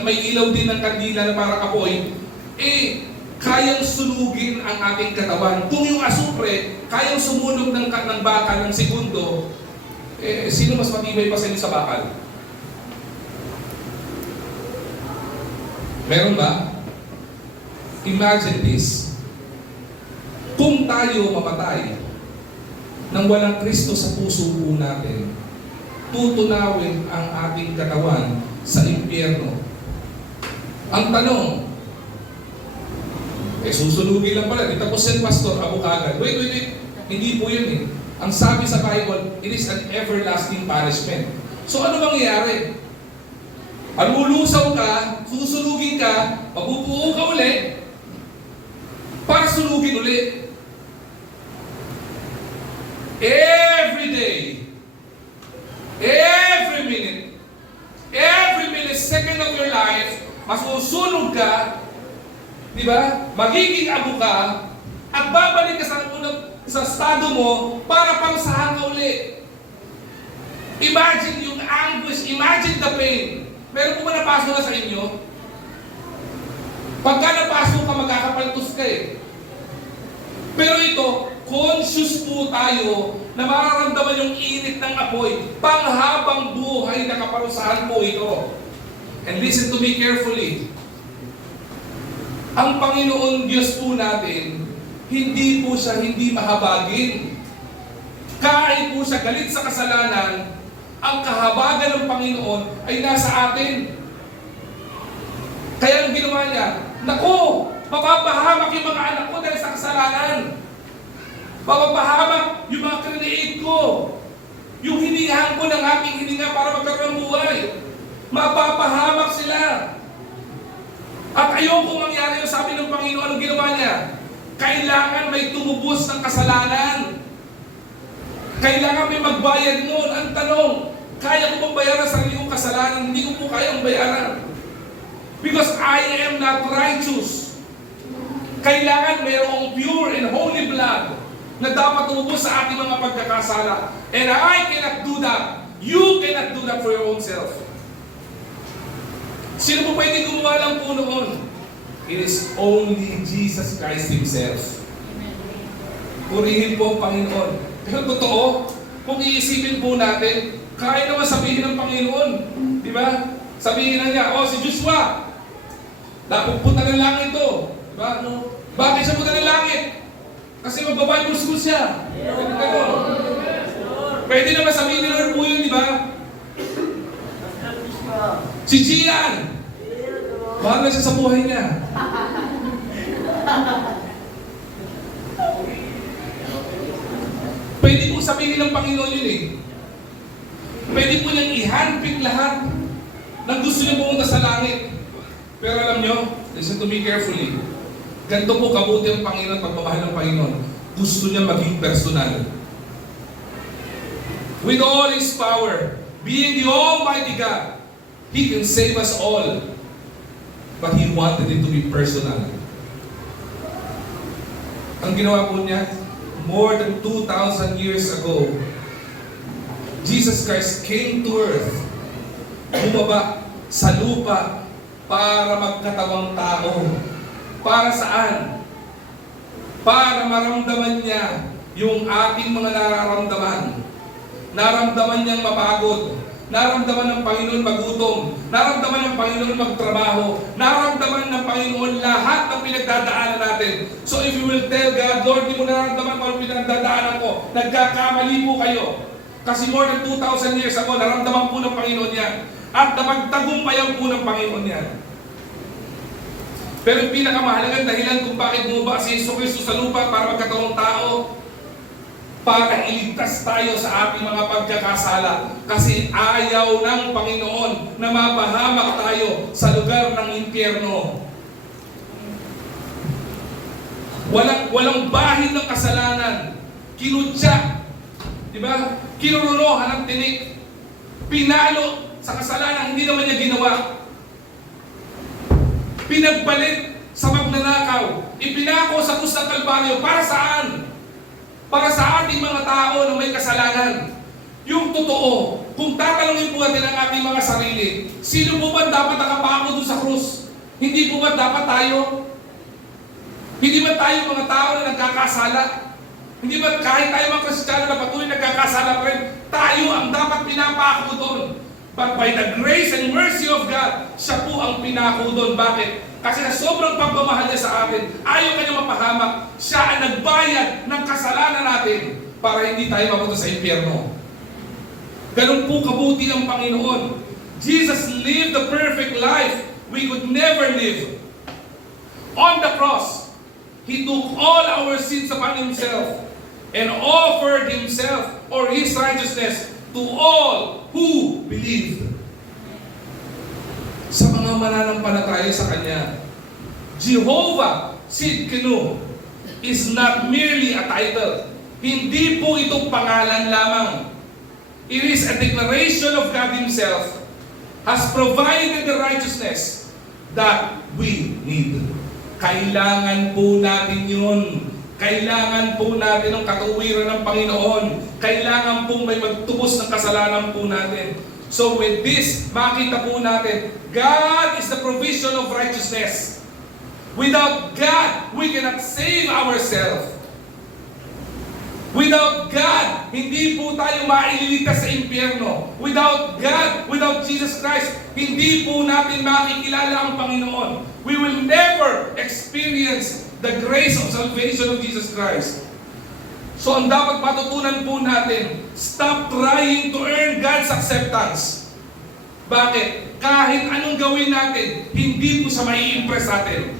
may ilaw din ng kandila na parang apoy, kayang sunugin ang ating katawan. Kung yung asupre, kayang sumunog ng bakal ng segundo, sino mas matibay pa sa inyo sa bakal? Meron ba? Imagine this. Kung tayo mamatay nang walang Kristo sa puso po natin, tutunawin ang ating katawan sa impyerno. Ang tanong, susunugin lang pala, di tapos yan pastor, abukagad. Wait, hindi po yun eh. Ang sabi sa Bible, it is an everlasting punishment. So ano mangyayari? Alulusaw ka, susunugin ka, mabubuo ka uli, para sunugin uli. Every day, every minute, every millisecond of your life, masusunog ka, di ba? Magiging abo ka, at babalik ka sa estado mo para pangsahan ka uli. Imagine yung anguish, imagine the pain. Meron po ba napasok na sa inyo? Pagka napasok ka, magkakapaltos ka eh. Pero ito, conscious po tayo na mararamdaman yung init ng apoy. Panghabang buhay na kaparusahan po ito. And listen to me carefully. Ang Panginoon Diyos po natin, hindi po siya hindi mahabagin. Kahit po siya galit sa kasalanan, ang kahabagan ng Panginoon ay nasa atin. Kaya ang ginawa niya, naku, mapapahamak yung mga anak ko dahil sa kasalanan. Mapapahamak yung mga create ko. Yung hinihingan ko ng aking hininga para magkaroon ng buhay. Mapapahamak sila. At ayoko mangyari yung sabi ng Panginoon, anong ginawa niya? Kailangan may tumubos ng kasalanan. Kailangan may magbayad noon. Ang tanong, kaya ko bang bayaran sa sarili kong kasalanan? Hindi ko po kayang bayaran. Because I am not righteous. Kailangan mayroong pure and holy blood na dapat tumubos sa ating mga pagkakasala. And I cannot do that. You cannot do that for your own self. Sino po pwede gumawa lang po noon? It is only Jesus Christ Himself. Purihin po ang Panginoon. Pero totoo, kung iisipin po natin, Kaya naman sabihin ng Panginoon. Di ba? Sabihin na niya, si Joshua, napupunta ng langit to. Di ba? Bakit siya punta ng langit? Kasi magbabible school siya. Pwede naman sabihin ni Lord po yun, di ba? Si Gian, mahal na siya sa buhay niya. Pwede po sabihin ng Panginoon yun eh. Pwede po niyang i-handpick lahat ng gusto niya pumunta sa langit. Pero alam niyo, listen to me carefully. Ganito po kabuti ang Panginoon, pagmamahal ng Panginoon. Gusto niya maging personal. With all His power, being the Almighty God, He can save us all. But He wanted it to be personal. Ang ginawa po niya, more than 2,000 years ago, Jesus Christ came to earth, bumaba sa lupa para magkatawang tao. Para saan? Para maramdaman niya yung ating mga nararamdaman. Naramdaman niyang mapagod. Naramdaman ng Panginoon magutom. Naramdaman ng Panginoon magtrabaho. Naramdaman ng Panginoon lahat ng pinagdadaanan natin. So if you will tell God, Lord, di mo naramdaman kung ano pinagdadaanan ko, nagkakamali po kayo. Kasi more than 2,000 years ago, naramdaman po ng Panginoon yan. At napagtagumpayan po ng Panginoon yan. Pero yung pinakamahalagang dahilan kung bakit bumaba si Yesu Cristo sa lupa para magkatawang tao, para iligtas tayo sa ating mga pagkakasala. Kasi ayaw ng Panginoon na mapahamak tayo sa lugar ng impyerno. Walang bahid ng kasalanan. Kinutya. Diba? Kinurunohan ng tinik. Pinalo sa kasalanan, hindi naman niya ginawa. Pinagbalit sa magnanakaw. Ipinako sa krus ng Kalbaryo. Para saan? Para sa ating mga tao na may kasalanan. Yung totoo, kung tatanungin po natin ang ating mga sarili, sino po ba dapat nakapako doon sa krus? Hindi po ba dapat tayo? Hindi ba tayo mga tao na nagkakasala? Hindi ba kahit tayo mga Kristiyano na patuloy nagkakasala pa rin, tayo ang dapat pinapako doon? But by the grace and mercy of God, siya po ang pinako doon. Bakit? Kasi sa sobrang pagmamahal niya sa atin, ayaw kanya mapahamak. Siya ang nagbayad ng kasalanan natin para hindi tayo mapunta sa impyerno. Ganun po kabuti ang Panginoon. Jesus lived the perfect life we could never live. On the cross, He took all our sins upon Himself and offered Himself or His righteousness to all who believed. Sa mga mananampalataya sa Kanya, Jehovah Sidkenu is not merely a title. Hindi po ito pangalan lamang. It is a declaration of God Himself has provided the righteousness that we need. Kailangan po natin yun. Kailangan po natin ang katuwiran ng Panginoon. Kailangan po may magtubos ng kasalanan po natin. So with this, makita po natin, God is the provision of righteousness. Without God, we cannot save ourselves. Without God, hindi po tayo maililigtas sa impyerno. Without God, without Jesus Christ, hindi po natin makikilala ang Panginoon. We will never experience the grace of salvation of Jesus Christ. So ang dapat matutunan po natin, stop trying to earn God's acceptance. Bakit? Kahit anong gawin natin, hindi po siya mai-impress natin.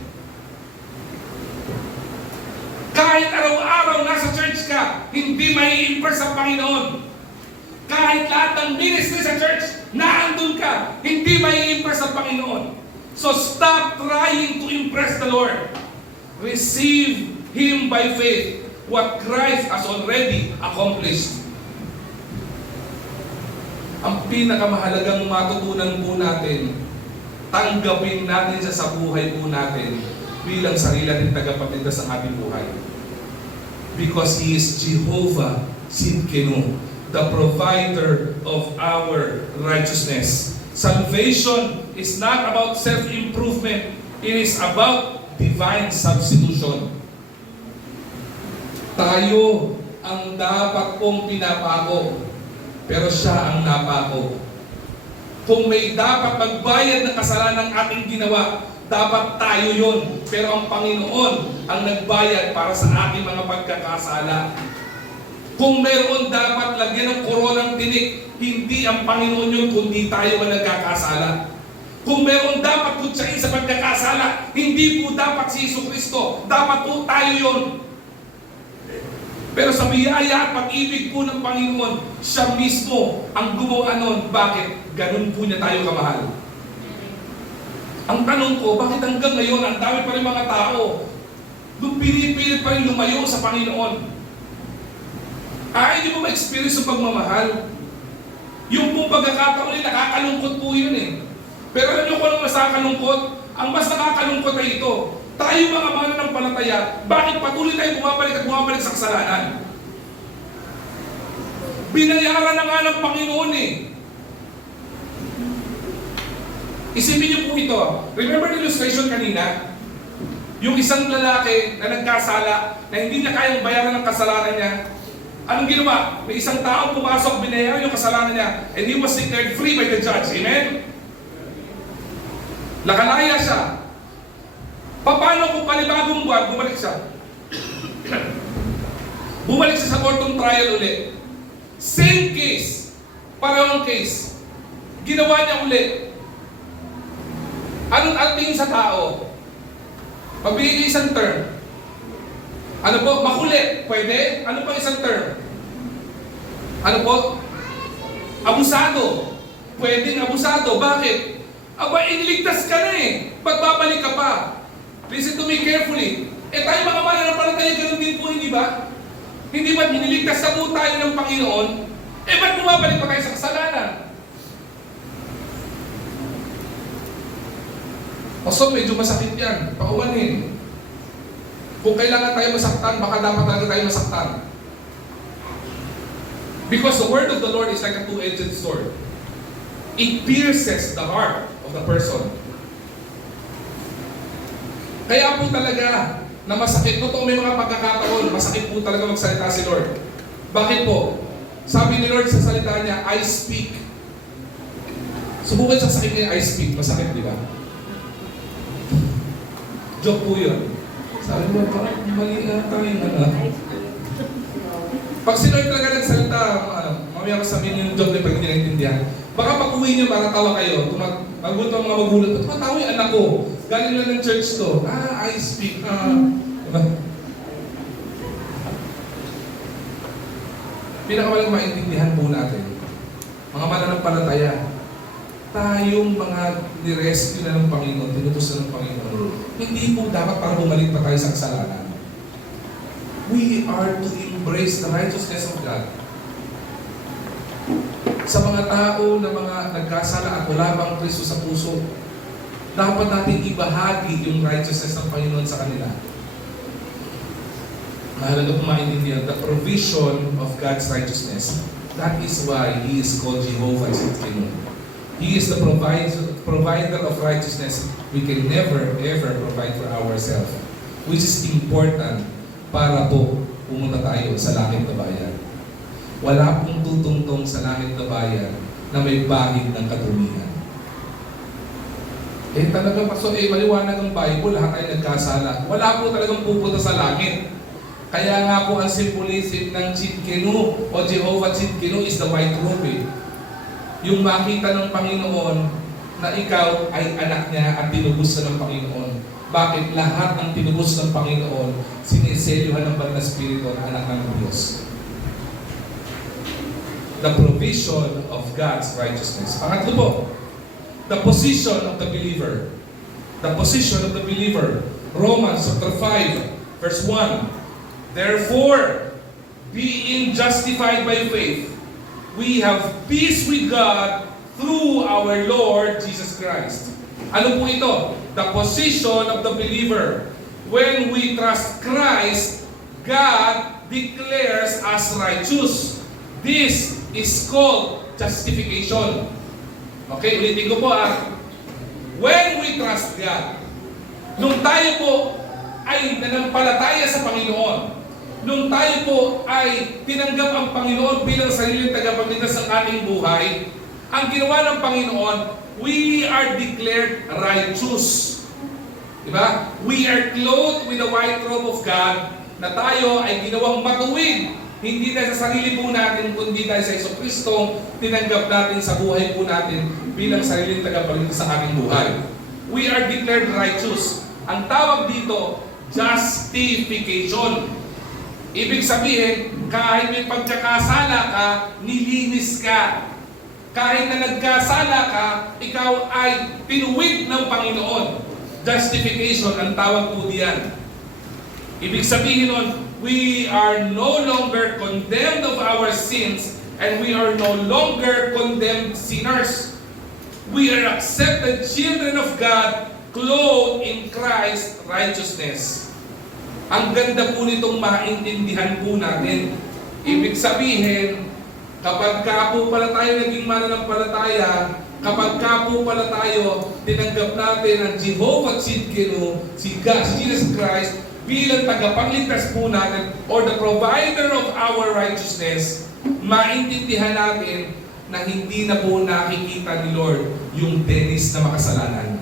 Kahit araw-araw nasa church ka, hindi mai-impress ang Panginoon. Kahit lahat ng ministry sa church, naandun ka, hindi mai-impress ang Panginoon. So stop trying to impress the Lord. Receive Him by faith, what Christ has already accomplished. Ang pinakamahalagang matutunan po natin, tanggapin natin siya sa buhay po natin bilang sarili natin tagapagligtas sa ating buhay. Because He is Jehovah Sidkenu, the provider of our righteousness. Salvation is not about self-improvement. It is about divine substitution. Tayo ang dapat pong pinapako. pero siya ang napako. Kung may dapat magbayad ng kasalanan ng ating ginawa, dapat tayo yun. Pero ang Panginoon ang nagbayad para sa ating mga pagkakasala. Kung mayroon dapat lagyan ng koronang tinik, hindi ang Panginoon yun, kundi tayo ang nagkakasala. Kung mayroon dapat kutsain sa pagkakasala, hindi po dapat si Jesucristo, dapat po tayo yun. Pero sa biyaya at pag-ibig po ng Panginoon, siya mismo ang gumawa nun. Bakit? Ganun po niya tayo kamahal. Ang tanong ko, bakit hanggang ngayon, ang dami pa rin mga tao, pinipilit pa rin lumayo sa Panginoon? Hindi mo ma-experience yung pagmamahal. Yung pong pagkakataon ay nakakalungkot po yun eh. Pero alam niyo kung anong mas nakakalungkot? Ang mas nakakalungkot ay ito. Tayo mga mananampalataya, bakit patuloy tayo bumabalik at bumabalik sa kasalanan? Binayaran na nga ng Panginoon eh. Isipin niyo po ito. Remember the illustration kanina? Yung isang lalaki na nagkasala, na hindi niya kayang bayaran ng kasalanan niya. Anong ginawa? May isang tao pumasok, binayaran yung kasalanan niya, and he was declared free by the judge. Amen? Nakalaya siya. Paano kung panibagong buwan, bumalik siya? Bumalik siya sa courtong trial ulit. Same case. Parehong case. Ginawa niya ulit. Anong tingin sa tao? Magbigay niya isang term. Ano po? Makulit. Pwede? Ano pa isang term? Ano po? Abusado. Pwedeng abusado. Bakit? Aba, iniligtas ka na eh. Ba't babalik ka pa? Listen to me carefully. Tayo mga mananampalataya, ganun din po, hindi ba? Hindi ba't iniligtas na po tayo ng Panginoon? Ba't bumabalik pa tayo sa kasalanan? So, medyo masakit yan. Paumanin. Kung kailangan tayo masaktan, baka dapat talaga tayo masaktan. Because the word of the Lord is like a two-edged sword. It pierces the heart of the person. Kaya po talaga na masakit. Totoo may mga pagkakataon, masakit po talaga magsalita si Lord. Bakit po? Sabi ni Lord sa salita niya, I speak. Subukan sa sakit niya, I speak. Masakit, di ba? Joke po yun. Sabi mo, parang mali na tayo na. Pag si Lord talaga nagsalita, mamaya ko sabihin yung joke na pag hindi naintindihan. Baka pag-uwi niyo, makatawa kayo. Magulat ang mga magulat. Ba't matawa yung anak ko? Galing lang ng church to. I speak. Diba? Pinakawalang maintindihan po natin, mga mananampalataya, tayong mga nirescue na ng Panginoon, tinutos na ng Panginoon, hindi po dapat para bumalik pa tayo sa kasalanan. We are to embrace the righteousness of God. Sa mga tao na mga nagkasala at wala bang Kristo sa puso, dapat natin ibahagi yung righteousness ng Panginoon sa kanila. Mahalaga po maintindihan, the provision of God's righteousness. That is why He is called Jehovah Tsidkenu. He is the provider of righteousness. We can never, ever provide for ourselves. Which is important para po pumunta tayo sa langit na bayan. Wala pong tutungtong sa langit na bayan na may bahid ng kadumihan. Talagang maliwanag ang Bible, lahat tayo nagkasala. Wala po talagang pupunta sa langit. Kaya nga po ang symbolism ng Tsidkenu o Jehovah Tsidkenu is the white robe. Yung makita ng Panginoon na ikaw ay anak niya at tinubos na ng Panginoon. Bakit? Lahat ng tinubos ng Panginoon, siniselyuhan ng Banal na Espiritu ang anak ng Diyos. The provision of God's righteousness. Pangatlo po, the position of the believer. The position of the believer. Romans chapter 5, verse 1. Therefore, being justified by faith, we have peace with God through our Lord Jesus Christ. Ano po ito? The position of the believer. When we trust Christ, God declares us righteous. This is called justification. Okay, ulitin ko po When we trust God, nung tayo po ay nanampalataya sa Panginoon, nung tayo po ay tinanggap ang Panginoon bilang sariling tagapagligtas ng ating buhay, ang ginawa ng Panginoon, we are declared righteous. Diba? We are clothed with the white robe of God, na tayo ay ginawang matuwid. Hindi dahil sa sarili po natin, kundi dahil sa Jesucristo, tinanggap natin sa buhay po natin bilang sariling tagapagligtas sa ating buhay. We are declared righteous. Ang tawag dito, justification. Ibig sabihin, kahit may pagkakasala ka, nilinis ka. Kahit na nagkasala ka, ikaw ay tinuwid ng Panginoon. Justification, ang tawag po diyan. Ibig sabihin nun, we are no longer condemned of our sins and we are no longer condemned sinners. We are accepted children of God, clothed in Christ's righteousness. Ang ganda po nitong maintindihan po natin. Ibig sabihin, kapag ka po pala tayo naging mananampalataya, kapag ka po pala tayo tinanggap natin ang Jehovah Tsidkenu, si Jesus Christ, bilang tagapagligtas po natin or the provider of our righteousness, maintindihan natin na hindi na po nakikita ni Lord yung Dennis na makasalanan.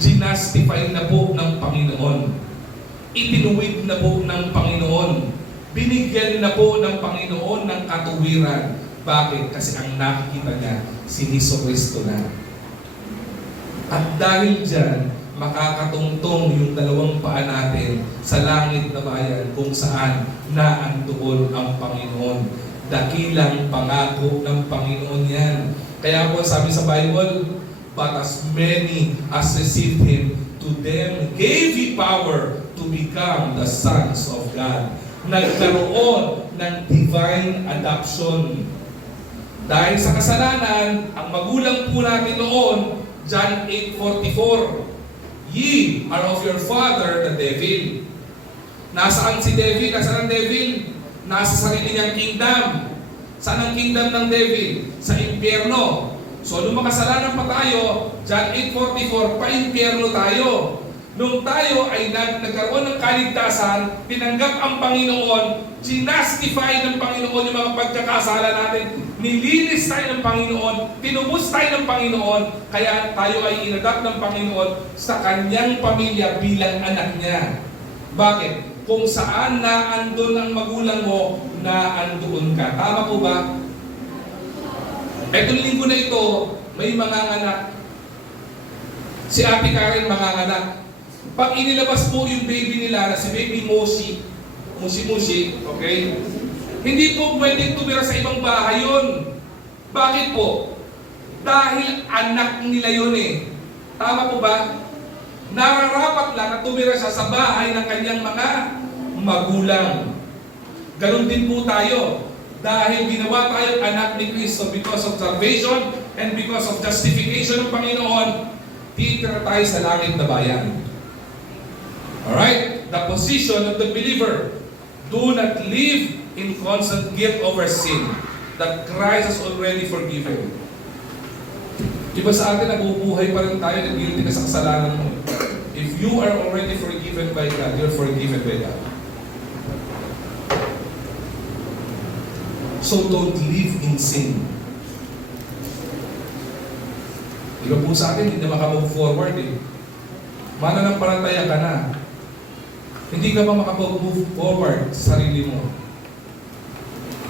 Ginastify na po ng Panginoon. Itinuwid na po ng Panginoon. Binigyan na po ng Panginoon ng katuwiran. Bakit? Kasi ang nakikita niya, si Jesucristo na. At dahil dyan, makakatungtong yung dalawang paa natin sa langit na bayan kung saan naandoon ang Panginoon. Dakilang pangako ng Panginoon yan. Kaya po sabi sa Bible, but as many as received Him, to them gave He power to become the sons of God. Nagkaroon ng divine adoption. Dahil sa kasalanan, ang magulang po natin noon, John 8:44, ye are of your father, the devil. Nasaan si devil? Nasaan ang devil? Nasa sarili niyang kingdom. Saan ang kingdom ng devil? Sa impyerno. So, nung makasalanan pa tayo, John 8:44, pa-impyerno tayo. Nung tayo ay nagkaroon ng kaligtasan, tinanggap ang Panginoon, ginastify ng Panginoon yung mga pagkakasala natin, nilinis tayo ng Panginoon, tinubos tayo ng Panginoon, kaya tayo ay inadapt ng Panginoon sa kanyang pamilya bilang anak niya. Bakit? Kung saan naandun ang magulang mo, naandoon ka. Tama po ba? Etong linggo na ito, may manganganak. Si Ate Karen manganganak. Pag inilabas po yung baby nila na si baby Moshi, okay? Hindi po pwedeng tumira sa ibang bahay yun. Bakit po? Dahil anak nila yun eh. Tama po ba? Nararapat lang na tumira siya sa bahay ng kanyang mga magulang. Ganon din po tayo. Dahil ginawa tayong anak ni Kristo because of salvation and because of justification ng Panginoon, titira tayo sa langit na bayan. Alright? The position of the believer. Do not live in constant guilt over sin that Christ has already forgiven. Diba sa atin, nabubuhay pa rin tayo na guilty ka sa kasalanan mo. If you are already forgiven by God, you're forgiven by God. So don't live in sin. Diba po sa atin, hindi na makamove forward eh. Mananampalataya ka na. Hindi ka ba makapag-move forward sa sarili mo?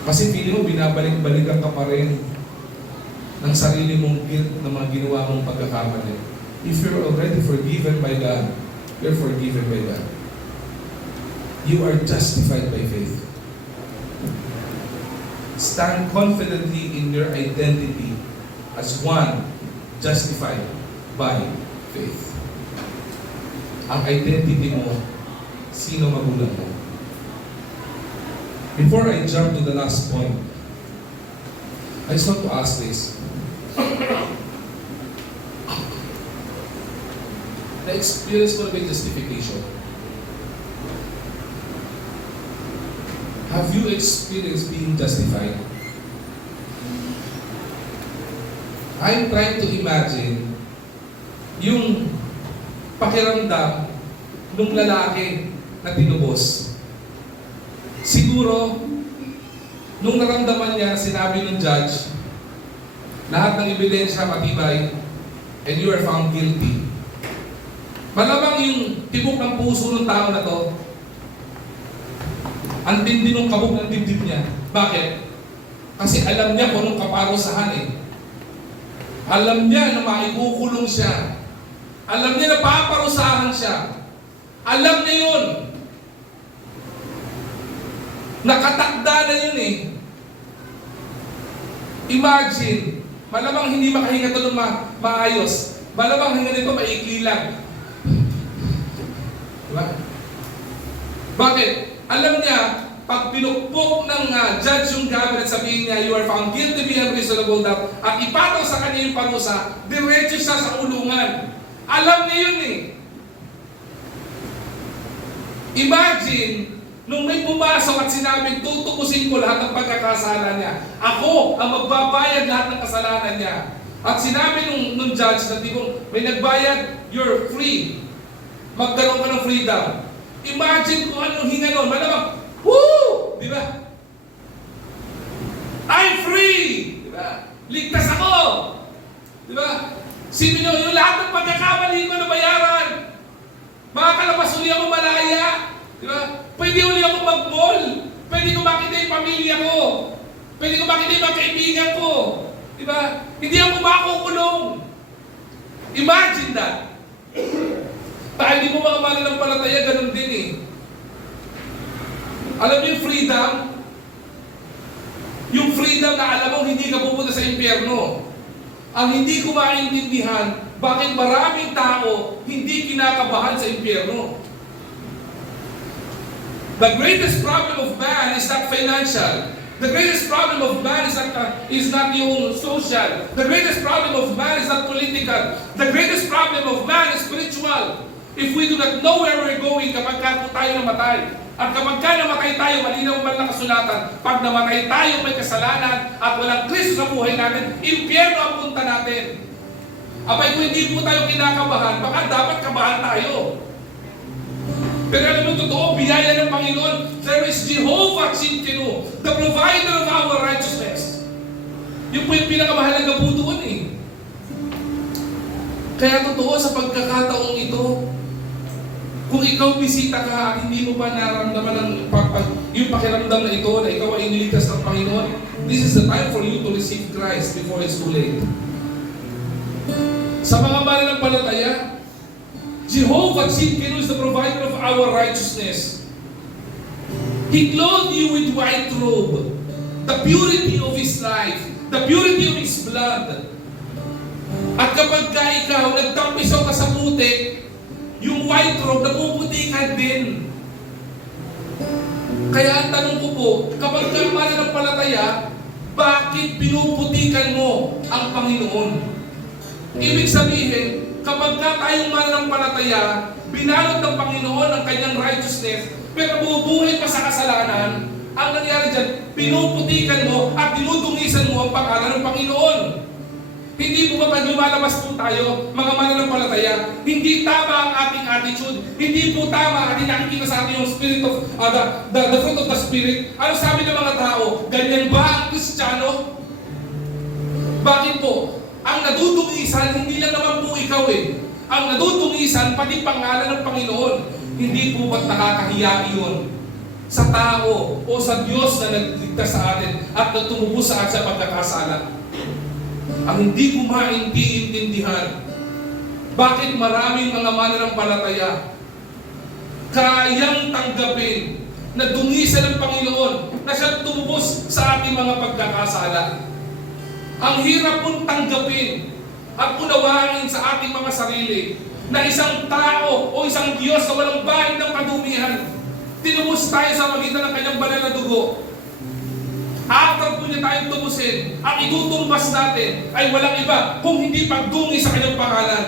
Kasi feeling mo, binabalik-balikan ka pa rin ng sarili mong guilt ng mga ginawa mong pagkakamali. If you're already forgiven by God, you're forgiven by God. You are justified by faith. Stand confidently in your identity as one justified by faith. Ang identity mo, sino magulang mo? Before I jump to the last point, I just want to ask this. The experience will be justification. Have you experienced being justified? I'm trying to imagine yung pakiramdam ng lalaki na tinubos. Siguro, nung naramdaman niya, sinabi ng judge, lahat ng ebidensya matibay, and you are found guilty. Malamang yung tibok ng puso ng tao na to, ang tindi ng kabog ng dibdib niya. Bakit? Kasi alam niya kung anong kaparusahan eh. Alam niya na maikukulong siya. Alam niya na paparusahan siya. Alam niya yun. Nakatakda na yun eh. Imagine, malamang hindi makahinga ito ng maayos. Malamang hinga nito maikli lang. Diba? Bakit? Alam niya, pag pinukpok ng judge yung gamit at sabihin niya, you are found guilty beyond reasonable doubt, at ipataw sa kanya yung parusa, diretso siya sa kulungan. Alam niya yun eh. Imagine, nung may pumasok at sinabing, tutukusin ko lahat ng pagkakasala niya. Ako ang magbabayad lahat ng kasalanan niya. At sinabi nung judge na tipong, may nagbayad, you're free. Magkaroon ka ng freedom. Imagine kung anong hinga nun. Malamang, woo! Di ba? I'm free! Di ba? Ligtas ako! Di ba? Sino nyo, yung lahat ng pagkakamali ko na bayaran. Makakalabas uli ako malaya. Di ba? Pwede uli ako mag-mall. Pwede ko makita yung pamilya ko. Pwede ko makita yung mga kaibigan ko. Di ba? Hindi ako makukulong. Imagine that. Dahil di mo mga mananampalataya, ganun din eh. Alam niyo yung freedom? Yung freedom na alam mo hindi ka pupunta sa impyerno. Ang hindi ko maintindihan, bakit maraming tao hindi kinakabahan sa impyerno? The greatest problem of man is not financial. The greatest problem of man is not yung social. The greatest problem of man is not political. The greatest problem of man is spiritual. If we do not know where we're going kapag ka tayo namatay, at kapag ka namatay tayo, malinaw man lang kasulatan, pag namatay tayo may kasalanan at walang Kristo sa buhay natin, impyerno ang punta natin. Abay, kung hindi po tayo kinakabahan, baka dapat kabahan tayo. Pero alam mo, totoo, biyaya ng Panginoon, there is Jehovah Tsidkenu, the provider of our righteousness. Yun po yung pinakamahalaga po doon eh. Kaya totoo sa pagkakataong ito, kung ikaw bisita ka at hindi mo pa naramdaman yung pakiramdam na ito, na ikaw ay iniligtas ng Panginoon, this is the time for you to receive Christ before it's too late. Sa mga mananampalataya, Jehovah Tsidkenu is the provider of our righteousness. He clothed you with white robe, the purity of His life, the purity of His blood. At kapag ka ikaw nagtampisaw ka sa putik, yung white robe, napuputikan din. Kaya ang tanong ko po, kapag ka mananampalataya, bakit pinuputikan mo ang Panginoon? Ibig sabihin, kapag ka tayong mananampalataya, binalot ng Panginoon ang kanyang righteousness, pero bubuhay pa sa kasalanan, ang nangyari dyan, pinuputikan mo at dinudungisan mo ang pangalan ng Panginoon. Hindi po ba pag lumalabas po tayo, mga mananampalataya, hindi tama ang ating attitude, hindi po tama at nakikita sa atin yung spirit of, the fruit of the Spirit. Ano sabi ng mga tao? Ganyan ba ang Kristiyano? Bakit po? Ang nadudungisan, hindi lang naman po ikaw eh. Ang nadudungisan, pati pangalan ng Panginoon. Hindi po ba't nakakahiya iyon sa tao o sa Diyos na nagligtas sa atin at tumubos sa atin sa pagkakasala? Ang hindi ko maintindihan, bakit maraming mga mananampalataya kayang tanggapin na dungisan ng Panginoon na siya tumubos sa ating mga pagkakasala. Ang hirap pong tanggapin at unawain sa ating mga sarili na isang tao o isang Diyos na walang bahid ng kadumihan, tinubos tayo sa magitan ng kanyang banal na dugo. After po niya tayong tubusin, ang itutumbas natin ay walang iba kung hindi pagdungi sa kanyang pangalan.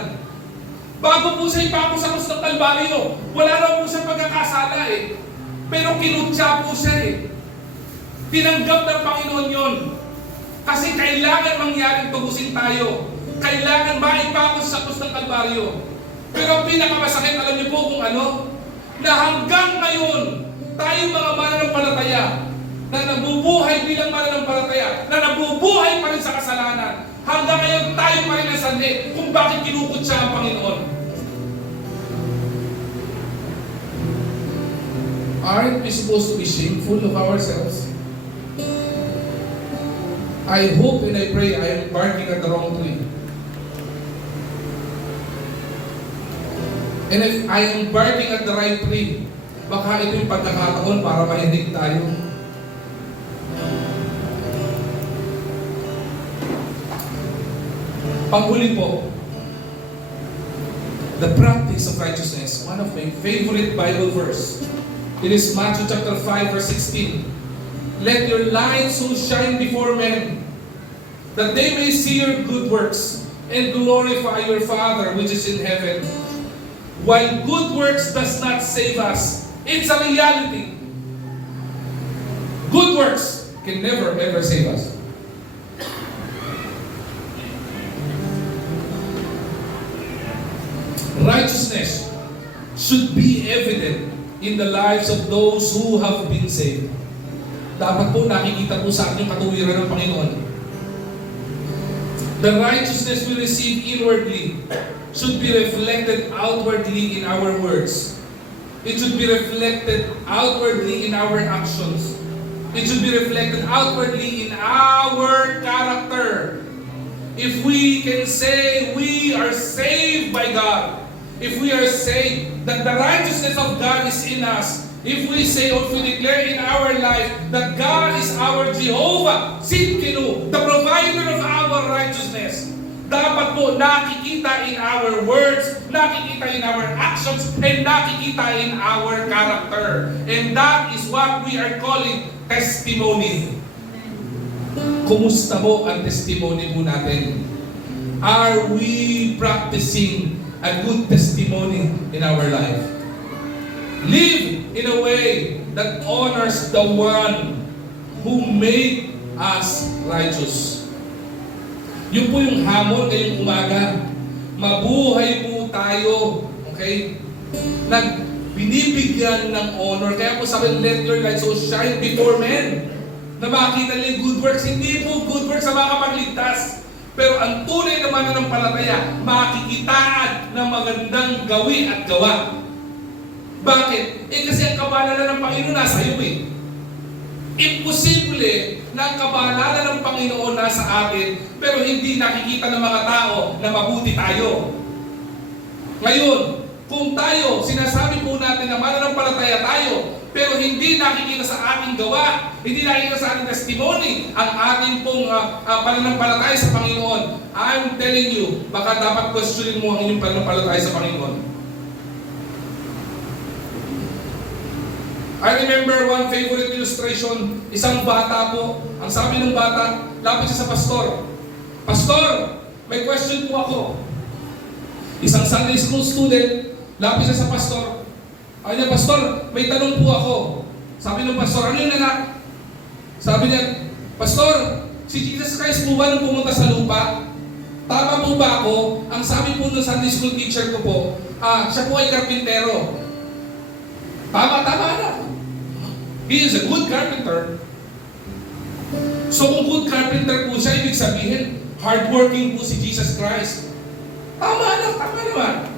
Bago po siya ipako sa krus ng Kalbaryo, wala na po siya pagkakasala eh. Pero kinutya po siya eh. Tinanggap ng Panginoon yon. Kasi kailangan mangyaring tubusin tayo. Kailangan maipako sa krus ng Kalbaryo. Pero ang pinakamasakit, alam niyo po kung ano? Na hanggang ngayon, tayo mga mananampalataya na nabubuhay bilang mananampalataya, na nabubuhay pa rin sa kasalanan, hanggang ngayon tayo pa rin ang sanhi kung bakit kinukutsa ang Panginoon. Aren't we supposed to be shameful of ourselves? I hope and I pray I am barking at the wrong tree. And if I am barking at the right tree, baka ito yung pagkakataon para mahinig tayo. Panghuli po, the practice of righteousness, one of my favorite Bible verse. It is Matthew chapter 5 verse 16. Let your light so shine before men, that they may see your good works and glorify your Father which is in heaven. While good works does not save us, it's a reality. Good works can never ever save us. Righteousness should be evident in the lives of those who have been saved. Dapat po nakikita po sa ating katuwiran ng Panginoon. The righteousness we receive inwardly should be reflected outwardly in our words. It should be reflected outwardly in our actions. It should be reflected outwardly in our character. If we can say we are saved by God, if we are saved, that the righteousness of God is in us, if we say or if we declare in our life that God is our Jehovah Tsidkenu, the provider of our righteousness, dapat po nakikita in our words, nakikita in our actions, and nakikita in our character. And that is what we are calling testimony. Kumusta po ang testimony po natin? Are we practicing a good testimony in our life? Live in a way that honors the one who made us righteous. Yun po yung hamon ngayong umaga. Mabuhay po tayo, okay? Binibigyan ng honor. Kaya po sabi, let your light so shine before men. Na makita nila yung good works. Hindi po good works sa makapagligtas. Pero ang tunay naman ng palataya, makikitaan ng magandang gawi at gawa. Bakit? Kasi ang kabanalan ng Panginoon nasa iyo eh. Imposible na ang kabanalan ng Panginoon nasa atin, pero hindi nakikita ng mga tao na mabuti tayo. Ngayon, kung tayo, sinasabi po natin na mananampalataya tayo, pero hindi nakikita sa ating gawa, hindi nakikita sa ating testimony, ang ating pong pananampalataya sa Panginoon, I'm telling you, baka dapat questionin mo ang inyong pananampalataya sa Panginoon. I remember one favorite illustration, isang bata po, ang sabi ng bata, lapit siya sa pastor. Pastor, may question po ako. Isang Sunday school student, lapit siya sa pastor. Ay niya, pastor, may tanong po ako. Sabi ng pastor, ano yun anak? Sabi niya, pastor, si Jesus Christ po ba nung pumunta sa lupa? Tama po ba ako? Ang sabi po ng Sunday school teacher ko po, siya po ay karpintero. Tama na. He is a good carpenter. So kung good carpenter po siya, ibig sabihin, hardworking po si Jesus Christ. Tama naman.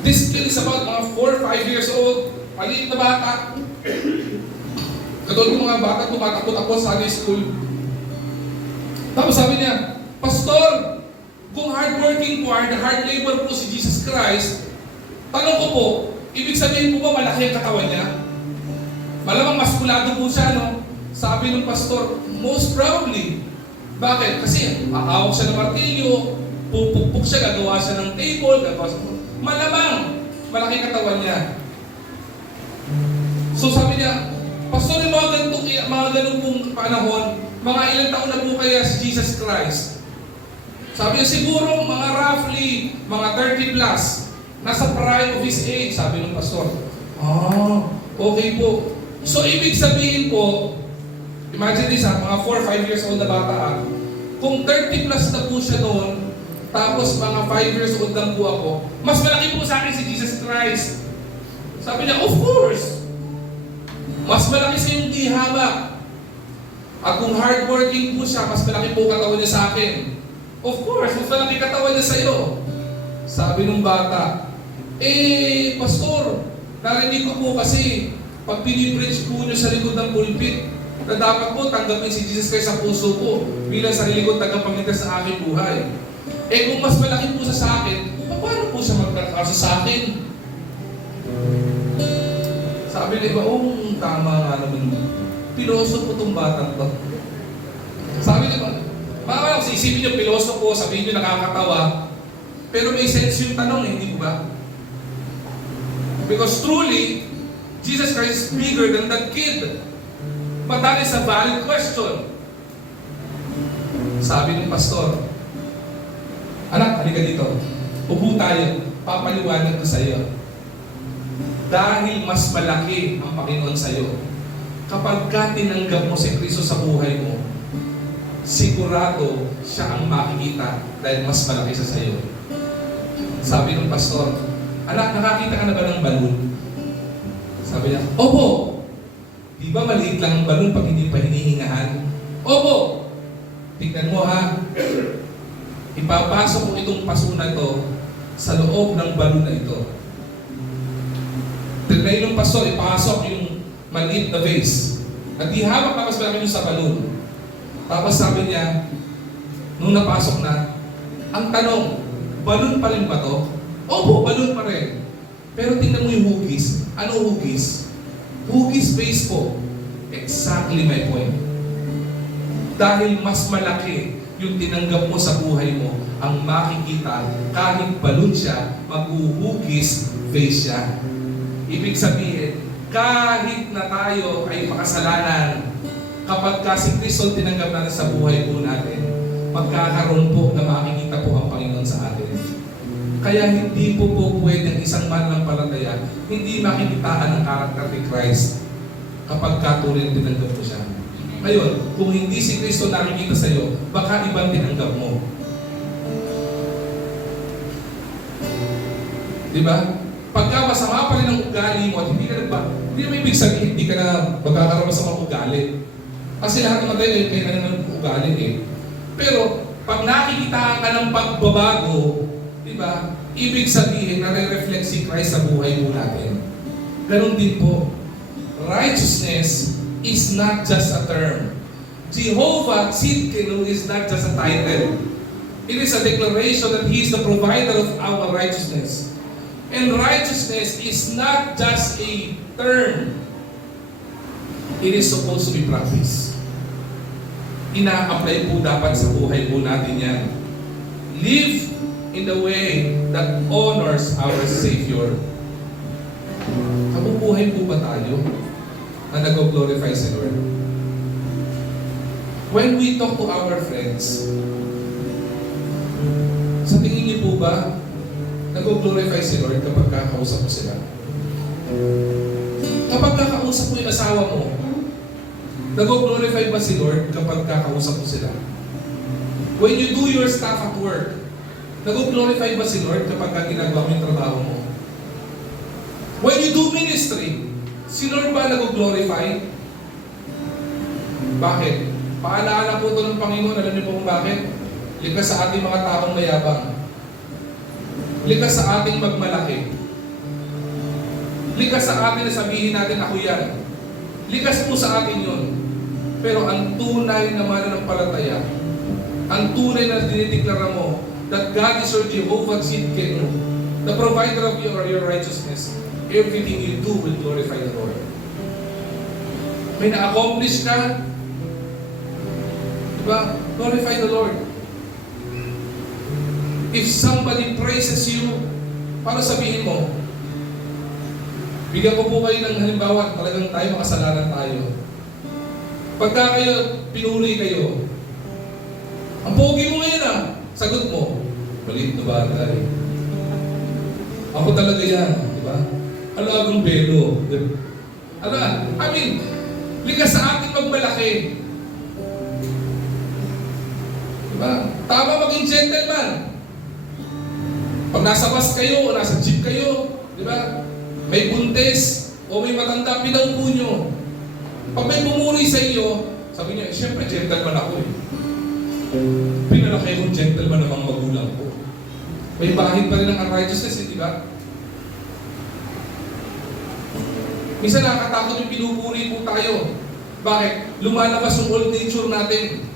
This kid is about mga 4 or 5 years old, maliit na bata. Katulad ng mga bata, tumatakot-takot sa Sunday school. Tapos sabi niya, pastor, kung hardworking po, hard labor po si Jesus Christ, tanong ko po, ibig sabihin po ba malaki ang katawan niya? Malamang maskulado po siya, no? Sabi ng pastor, most probably. Bakit? Kasi aawak siya ng martilyo, pupukpuk siya, gagawa siya ng table, malamang malaki katawan niya. So sabi niya, pastor, yung mga ganitong pong panahon, mga ilang taon na po kaya si Jesus Christ? Sabi niya, siguro mga roughly, mga 30 plus. Nasa prime of his age, sabi ng pastor. Okay po. So, ibig sabihin po, imagine this mga 4 or 5 years old na bata kung 30 plus na po siya noon, tapos mga 5 years old lang po ako, mas malaki po sa akin si Jesus Christ. Sabi niya, of course. Mas malaki sa yung di hamak. At kung hardworking po siya, mas malaki po katawan niya sa akin. Of course, mas malaki katawan niya sa iyo. Sabi ng bata, pastor, narinig ko po kasi pag pinipreach po niyo sa likod ng pulpit, na dapat po tanggapin si Jesus Christ sa puso ko bilang sarili ko tagapagligtas sa aking buhay. Kung mas malaki po siya sa akin, paano po siya magkakaso sa akin? Sabi niya, tama nga naman. Piloso po itong batang to. Sabi niya, mga isipin niyo, piloso po, sabihin niyo nakakatawa, pero may sense yung tanong, hindi po ba? Because truly, Jesus Christ is bigger than that kid. But that is a valid question. Sabi ng pastor, anak, halika dito. Upo tayo. Papaliwanag ko sa iyo. Dahil mas malaki ang Panginoon sa iyo, kapag ka tinanggap mo si Kristo sa buhay mo, sigurado siya ang makikita dahil mas malaki siya sa iyo. Sabi ng pastor, anak, nakakita ka na ba ng balon? Sabi niya, opo. Di ba maliit lang ang balon pag hindi pa hinihingahan? Opo! Tignan mo ha. Ipapasok mo itong paso na ito sa loob ng balon na ito. Tignan yung paso, ipasok yung maliit na vase. At ihawak na mas malaki yung sa balon. Tapos sabi niya, nung napasok na, ang tanong, balon pa rin ba to? Opo, balon pa rin. Pero tingnan mo yung hugis. Ano hugis? Hugis base po. Exactly my point. Dahil mas malaki yung tinanggap mo sa buhay mo, ang makikita, kahit balon siya, maghuhugis base siya. Ibig sabihin, kahit na tayo ay makasalanan, kapag kasi Kristo tinanggap natin sa buhay po natin, magkakaroon po na makikita po ang Panginoon sa atin. Kaya hindi po pwedeng isang mananampalataya hindi makikitaan ang karakter ni Christ kapag katuloy tinanggap mo siya. Ngayon, kung hindi si Kristo nakikita sa iyo, baka ibang tinanggap mo. Diba? Pagka masama pa rin ang ugali mo at hindi may ibig sabihin, hindi ka na magkakaroon sa mga ugali. Kasi lahat naman tayo ay kailangan ng ugali eh. Pero, pag nakikita ka ng pagbabago, diba? Ibig sabihin, nare-reflect si Christ sa buhay mo natin. Ganon din po. Righteousness is not just a term. Jehovah Tzidkenu is not just a title. It is a declaration that He is the provider of our righteousness. And righteousness is not just a term. It is supposed to be practiced. Ina-apply po dapat sa buhay po natin yan. Live in the way that honors our Savior. Kabubuhay po ba tayo na nag-glorify si Lord? When we talk to our friends, sa tingin niyo po ba nag-glorify si Lord kapag kakausap mo sila? Kapag kakausap mo yung asawa mo, nag-glorify ba si Lord kapag kakausap mo sila? When you do your stuff at work, nag-glorify ba si Lord kapag ginagawa mo yung trabaho mo? When you do ministry, si Lord ba nag-glorify? Bakit? Paalaala po ito ng Panginoon. Alam niyo po kung bakit? Likas sa ating mga taong mayabang. Likas sa ating magmalaki. Likas sa atin na sabihin natin, ako yan. Likas po sa atin yun. Pero ang tunay na mananampalataya, ang tunay na dinideklara mo, that God is your Jehovah Tzidkenu, the provider of your righteousness, everything you do will glorify the Lord. May na-accomplish ka, diba? Glorify the Lord. If somebody praises you, para sabihin mo, bigyan ko po kayo ng halimbawa, talagang tayo, makasalanan tayo. Pagka kayo, pinuri kayo, ang pogi mo ngayon ah, sagot mo, maliit na bagay. Ako talaga yan, di ba? Alagang belo. Likas sa ating magmalaki. Di ba? Tama maging gentleman. Pag nasa bus kayo o nasa jeep kayo, di ba? May buntis o may matanda, pinaupo nyo. Pag may pumuri sa iyo, sabi niya, siyempre gentleman ako eh. Pinalaki kong gentleman ng mga magulang ko. May bahid pa rin ng unrighteousness eh, di ba? Minsan nakakatakot yung pinupuri po tayo. Bakit? Lumalabas yung old nature natin.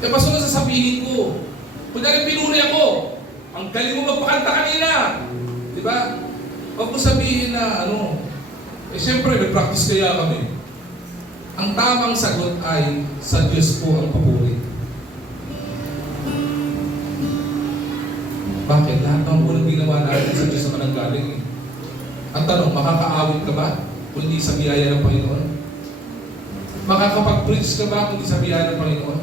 E paso na sasabihin ko, kunyari pinuri ako, ang galing mo magpakanta kanina. Di ba? Huwag mo sabihin na siyempre may practice kaya kami. Ang tamang sagot ay sa Diyos po ang papuri. Bakit? Lahat ng unang ginawa natin sa Diyos naman ang galing eh. Ang tanong, makakaawit ka ba kung hindi sa biyaya ng Panginoon? Makakapag-preach ka ba kung hindi sa biyaya ng Panginoon?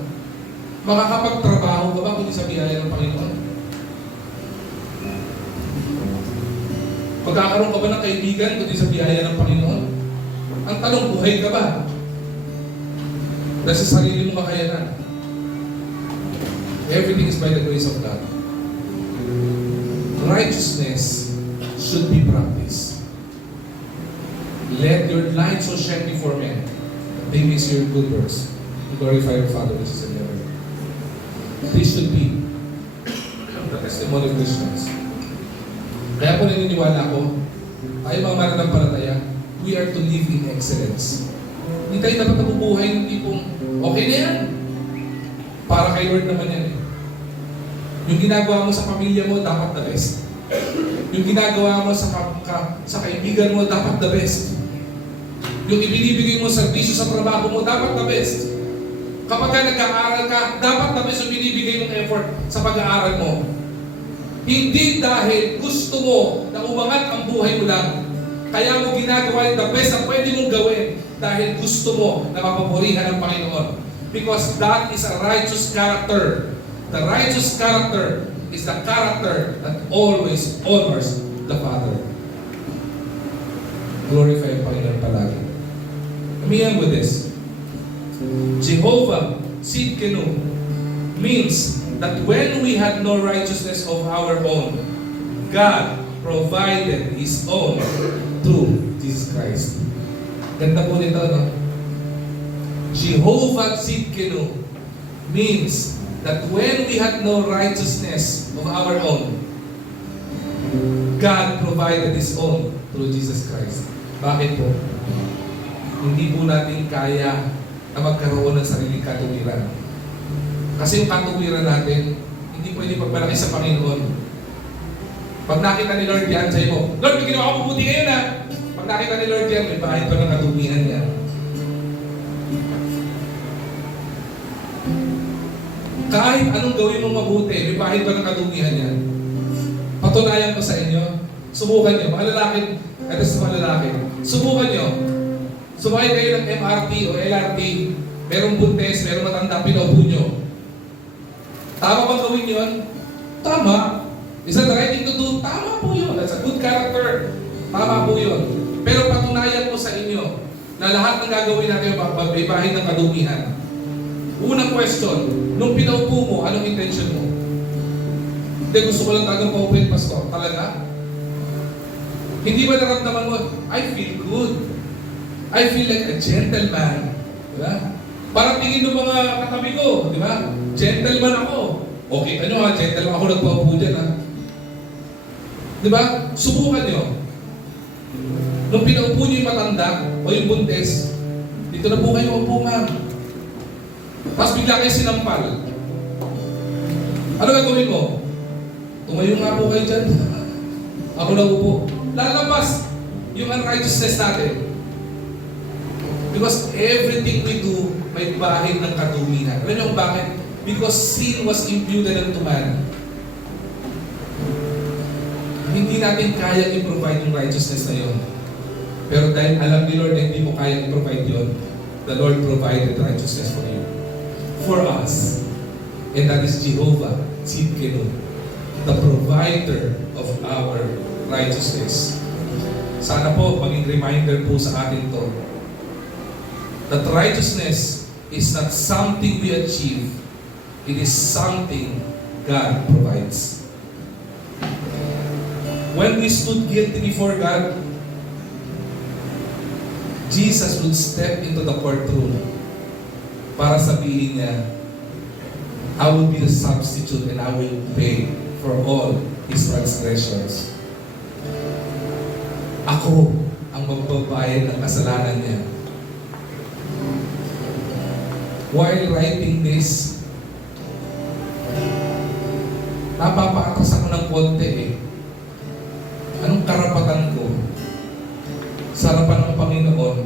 Makakapagtrabaho ka ba kung hindi sa biyaya ng Panginoon? Magkakaroon ka ba ng kaibigan kung hindi sa biyaya ng Panginoon? Ang tanong, buhay ka ba? Dahil sa sarili mo kakayanan. Everything is by the grace of God. Righteousness should be practiced. Let your light so shine before men that they may see your good works and glorify your Father which is in heaven. This should be the testimony of Christians. Kaya po naniniwala ko, tayo mga mananampalataya, we are to live in excellence. Hindi tayo dapat nabubuhay ng tipong, okay na yan. Para kay Lord naman yan eh. Yung ginagawa mo sa pamilya mo, dapat the best. Yung ginagawa mo sa kaibigan mo, dapat the best. Yung ibinibigay mo serbisyo sa trabaho mo, dapat the best. Kapag nag-aaral ka, dapat the best yung binibigay mong effort sa pag-aaral mo. Hindi dahil gusto mo na umangat ang buhay mo lang. Kaya mo ginagawa yung the best na pwede mong gawin dahil gusto mo na mapapurihan ng Panginoon. Because that is a righteous character. The righteous character is the character that always honors the Father. Glorify ang Panginoon palagi. Let me end with this. Jehovah Sidkenu means that when we had no righteousness of our own, God provided His own through Jesus Christ. Ganda po nito, no? Jehovah Sidkenu means that when we had no righteousness of our own, God provided His own through Jesus Christ. Bakit po? Hindi po natin kaya na magkaroon ng sariling katuwiran. Kasi yung katuwiran natin, hindi pwede pagmalaki sa Panginoon. Pag nakita ni Lord yan, sa'yo mo, Lord, may ginawa ko mabuti ngayon ha. Pag nakita ni Lord yan, may bahid pa ng katuwiran yan. Kahit anong gawin mong mabuti, may bahid pa ng katuwiran yan. Patunayan ko sa inyo, subukan nyo, mga lalaki, ito sa mga lalaki, subukan nyo, sumakay kayo ng MRT o LRT, merong buntes, merong matanda, pinaupo nyo. Tama bang gawin yun? Tama. Is that the right thing to do? Tama po yun. That's a good character. Tama po yun. Pero patunayan ko sa inyo na lahat ng gagawin natin may bahid ng kadumihan. Unang question, nung pinaupo mo, anong intention mo? Hindi, gusto ko lang talagang paupuin, Pastor. Talaga? Hindi ba naramdaman mo, I feel good. I feel like a gentleman. Diba? Parang tingin ng mga katabi ko, di ba? Gentleman ako. Okay, ano ha, gentleman ako nagpaupo dyan ha. Di ba? Subukan nyo. Nung pinaupo nyo yung matanda o yung buntes, dito na po kayo upo ma'am. Tapos bigla kayo sinampal. Ano gagawin mo? Tumayo nga po kayo dyan. Ako na upo. Lalabas yung unrighteousness natin. Because everything we do, may bahid ng kadumihan. Alam niyo kung bakit? Because sin was imputed unto man. Hindi natin kaya i-provide yung righteousness na yun. Pero dahil alam ni Lord na hindi mo kaya i-provide yun, the Lord provided righteousness for you. For us. And that is Jehovah Sidkenu, the provider of our righteousness. Sana po, maging reminder po sa atin to, that righteousness is not something we achieve. It is something God provides. When we stood guilty before God, Jesus would step into the courtroom para sabihin niya, I will be the substitute and I will pay for all his transgressions. Ako ang magbabayad ng kasalanan niya. While writing this, napapaatras ako ng konti eh. Anong karapatan ko sa harapan ng Panginoon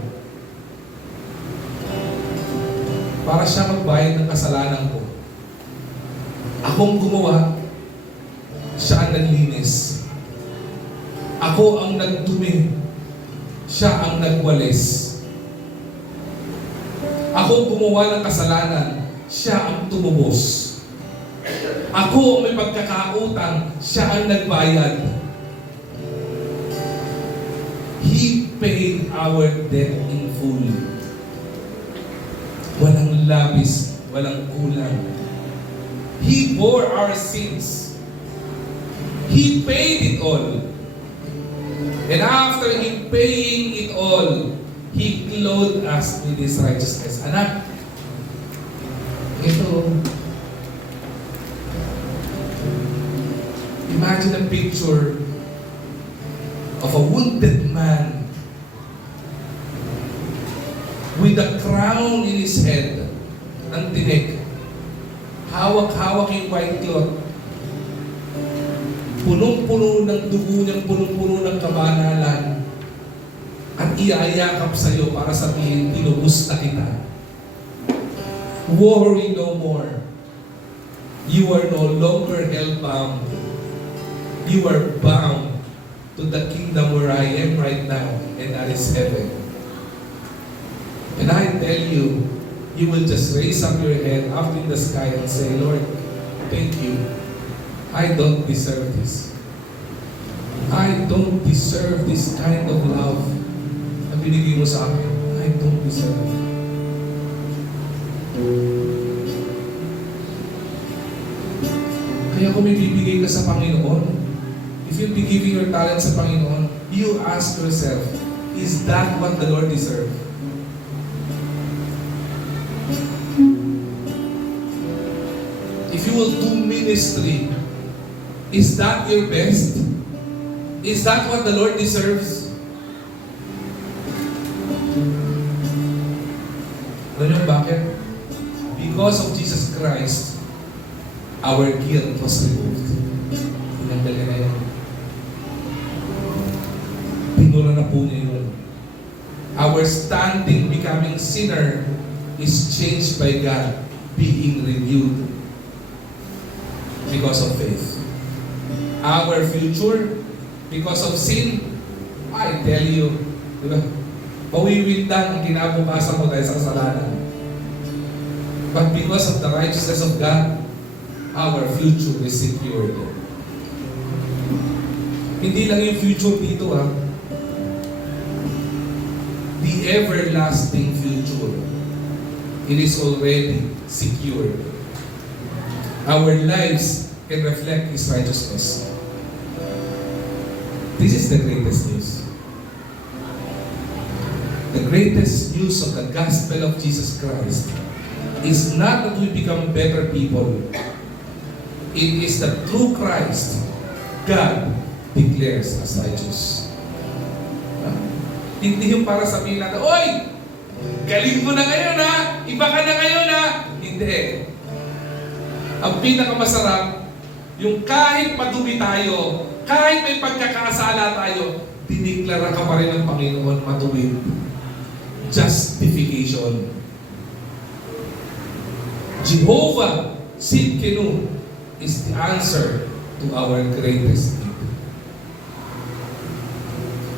para siya magbayad ng kasalanan ko? Akong gumawa, siya ang naglinis. Ako ang nagdumi, siya ang nagwalis. Ako gumawa ng kasalanan, siya ang tumubos. Ako ang may pagkakautang, siya ang nagbayad. He paid our debt in full. Walang labis, walang kulang. He bore our sins. He paid it all. And after Him paying it all, He clothed us with His righteousness. Anak, ito, imagine a picture of a wounded man with a crown in his head, ang tinik. Hawak-hawak yung white cloth. Punong-puno ng dugo niyang, punong-puno ng kabanalan. At iayakap sa iyo para sabihin, tinubos na kita. Worry no more. You are no longer hell-bound. You are bound to the kingdom where I am right now, and that is heaven. And I tell you, you will just raise up your head up in the sky and say, Lord, thank you. I don't deserve this. I don't deserve this kind of love na binigay mo sa akin. I don't deserve it. Kaya kung may bibigay ka sa Panginoon, if you'll be giving your talent sa Panginoon, you ask yourself, is that what the Lord deserves? If you will do ministry, is that your best? Is that what the Lord deserves? Alam niyo bakit? Because of Jesus Christ, our guilt was removed. Tinanggal niya na yun. Pinura na po niya yun. Our standing becoming sinner is changed by God being renewed because of faith. Our future, because of sin, I tell you, diba? Pawiwindan ang kinabukasan mo dahil sa kasalanan. But because of the righteousness of God, our future is secured. Hindi lang yung future dito ha. The everlasting future. It is already secured. Our lives can reflect His righteousness. This is the greatest news. The greatest news of the gospel of Jesus Christ is not that we become better people. It is that through Christ, God declares us righteous. Hindi yung para sabihin natin, oy! Galing mo na ngayon ha! Iba ka na ngayon ha! Hindi. Ang pinakamasarap, yung kahit madumi tayo, kahit may pagkakasala tayo, diniklara ka pa rin ng Panginoon matuwid. Justification. Jehovah Tsidkenu is the answer to our greatest need.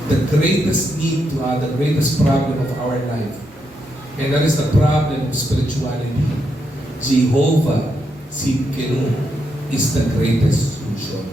The greatest need to the greatest problem of our life. And that is the problem of spirituality. Jehovah Tsidkenu is the greatest solution.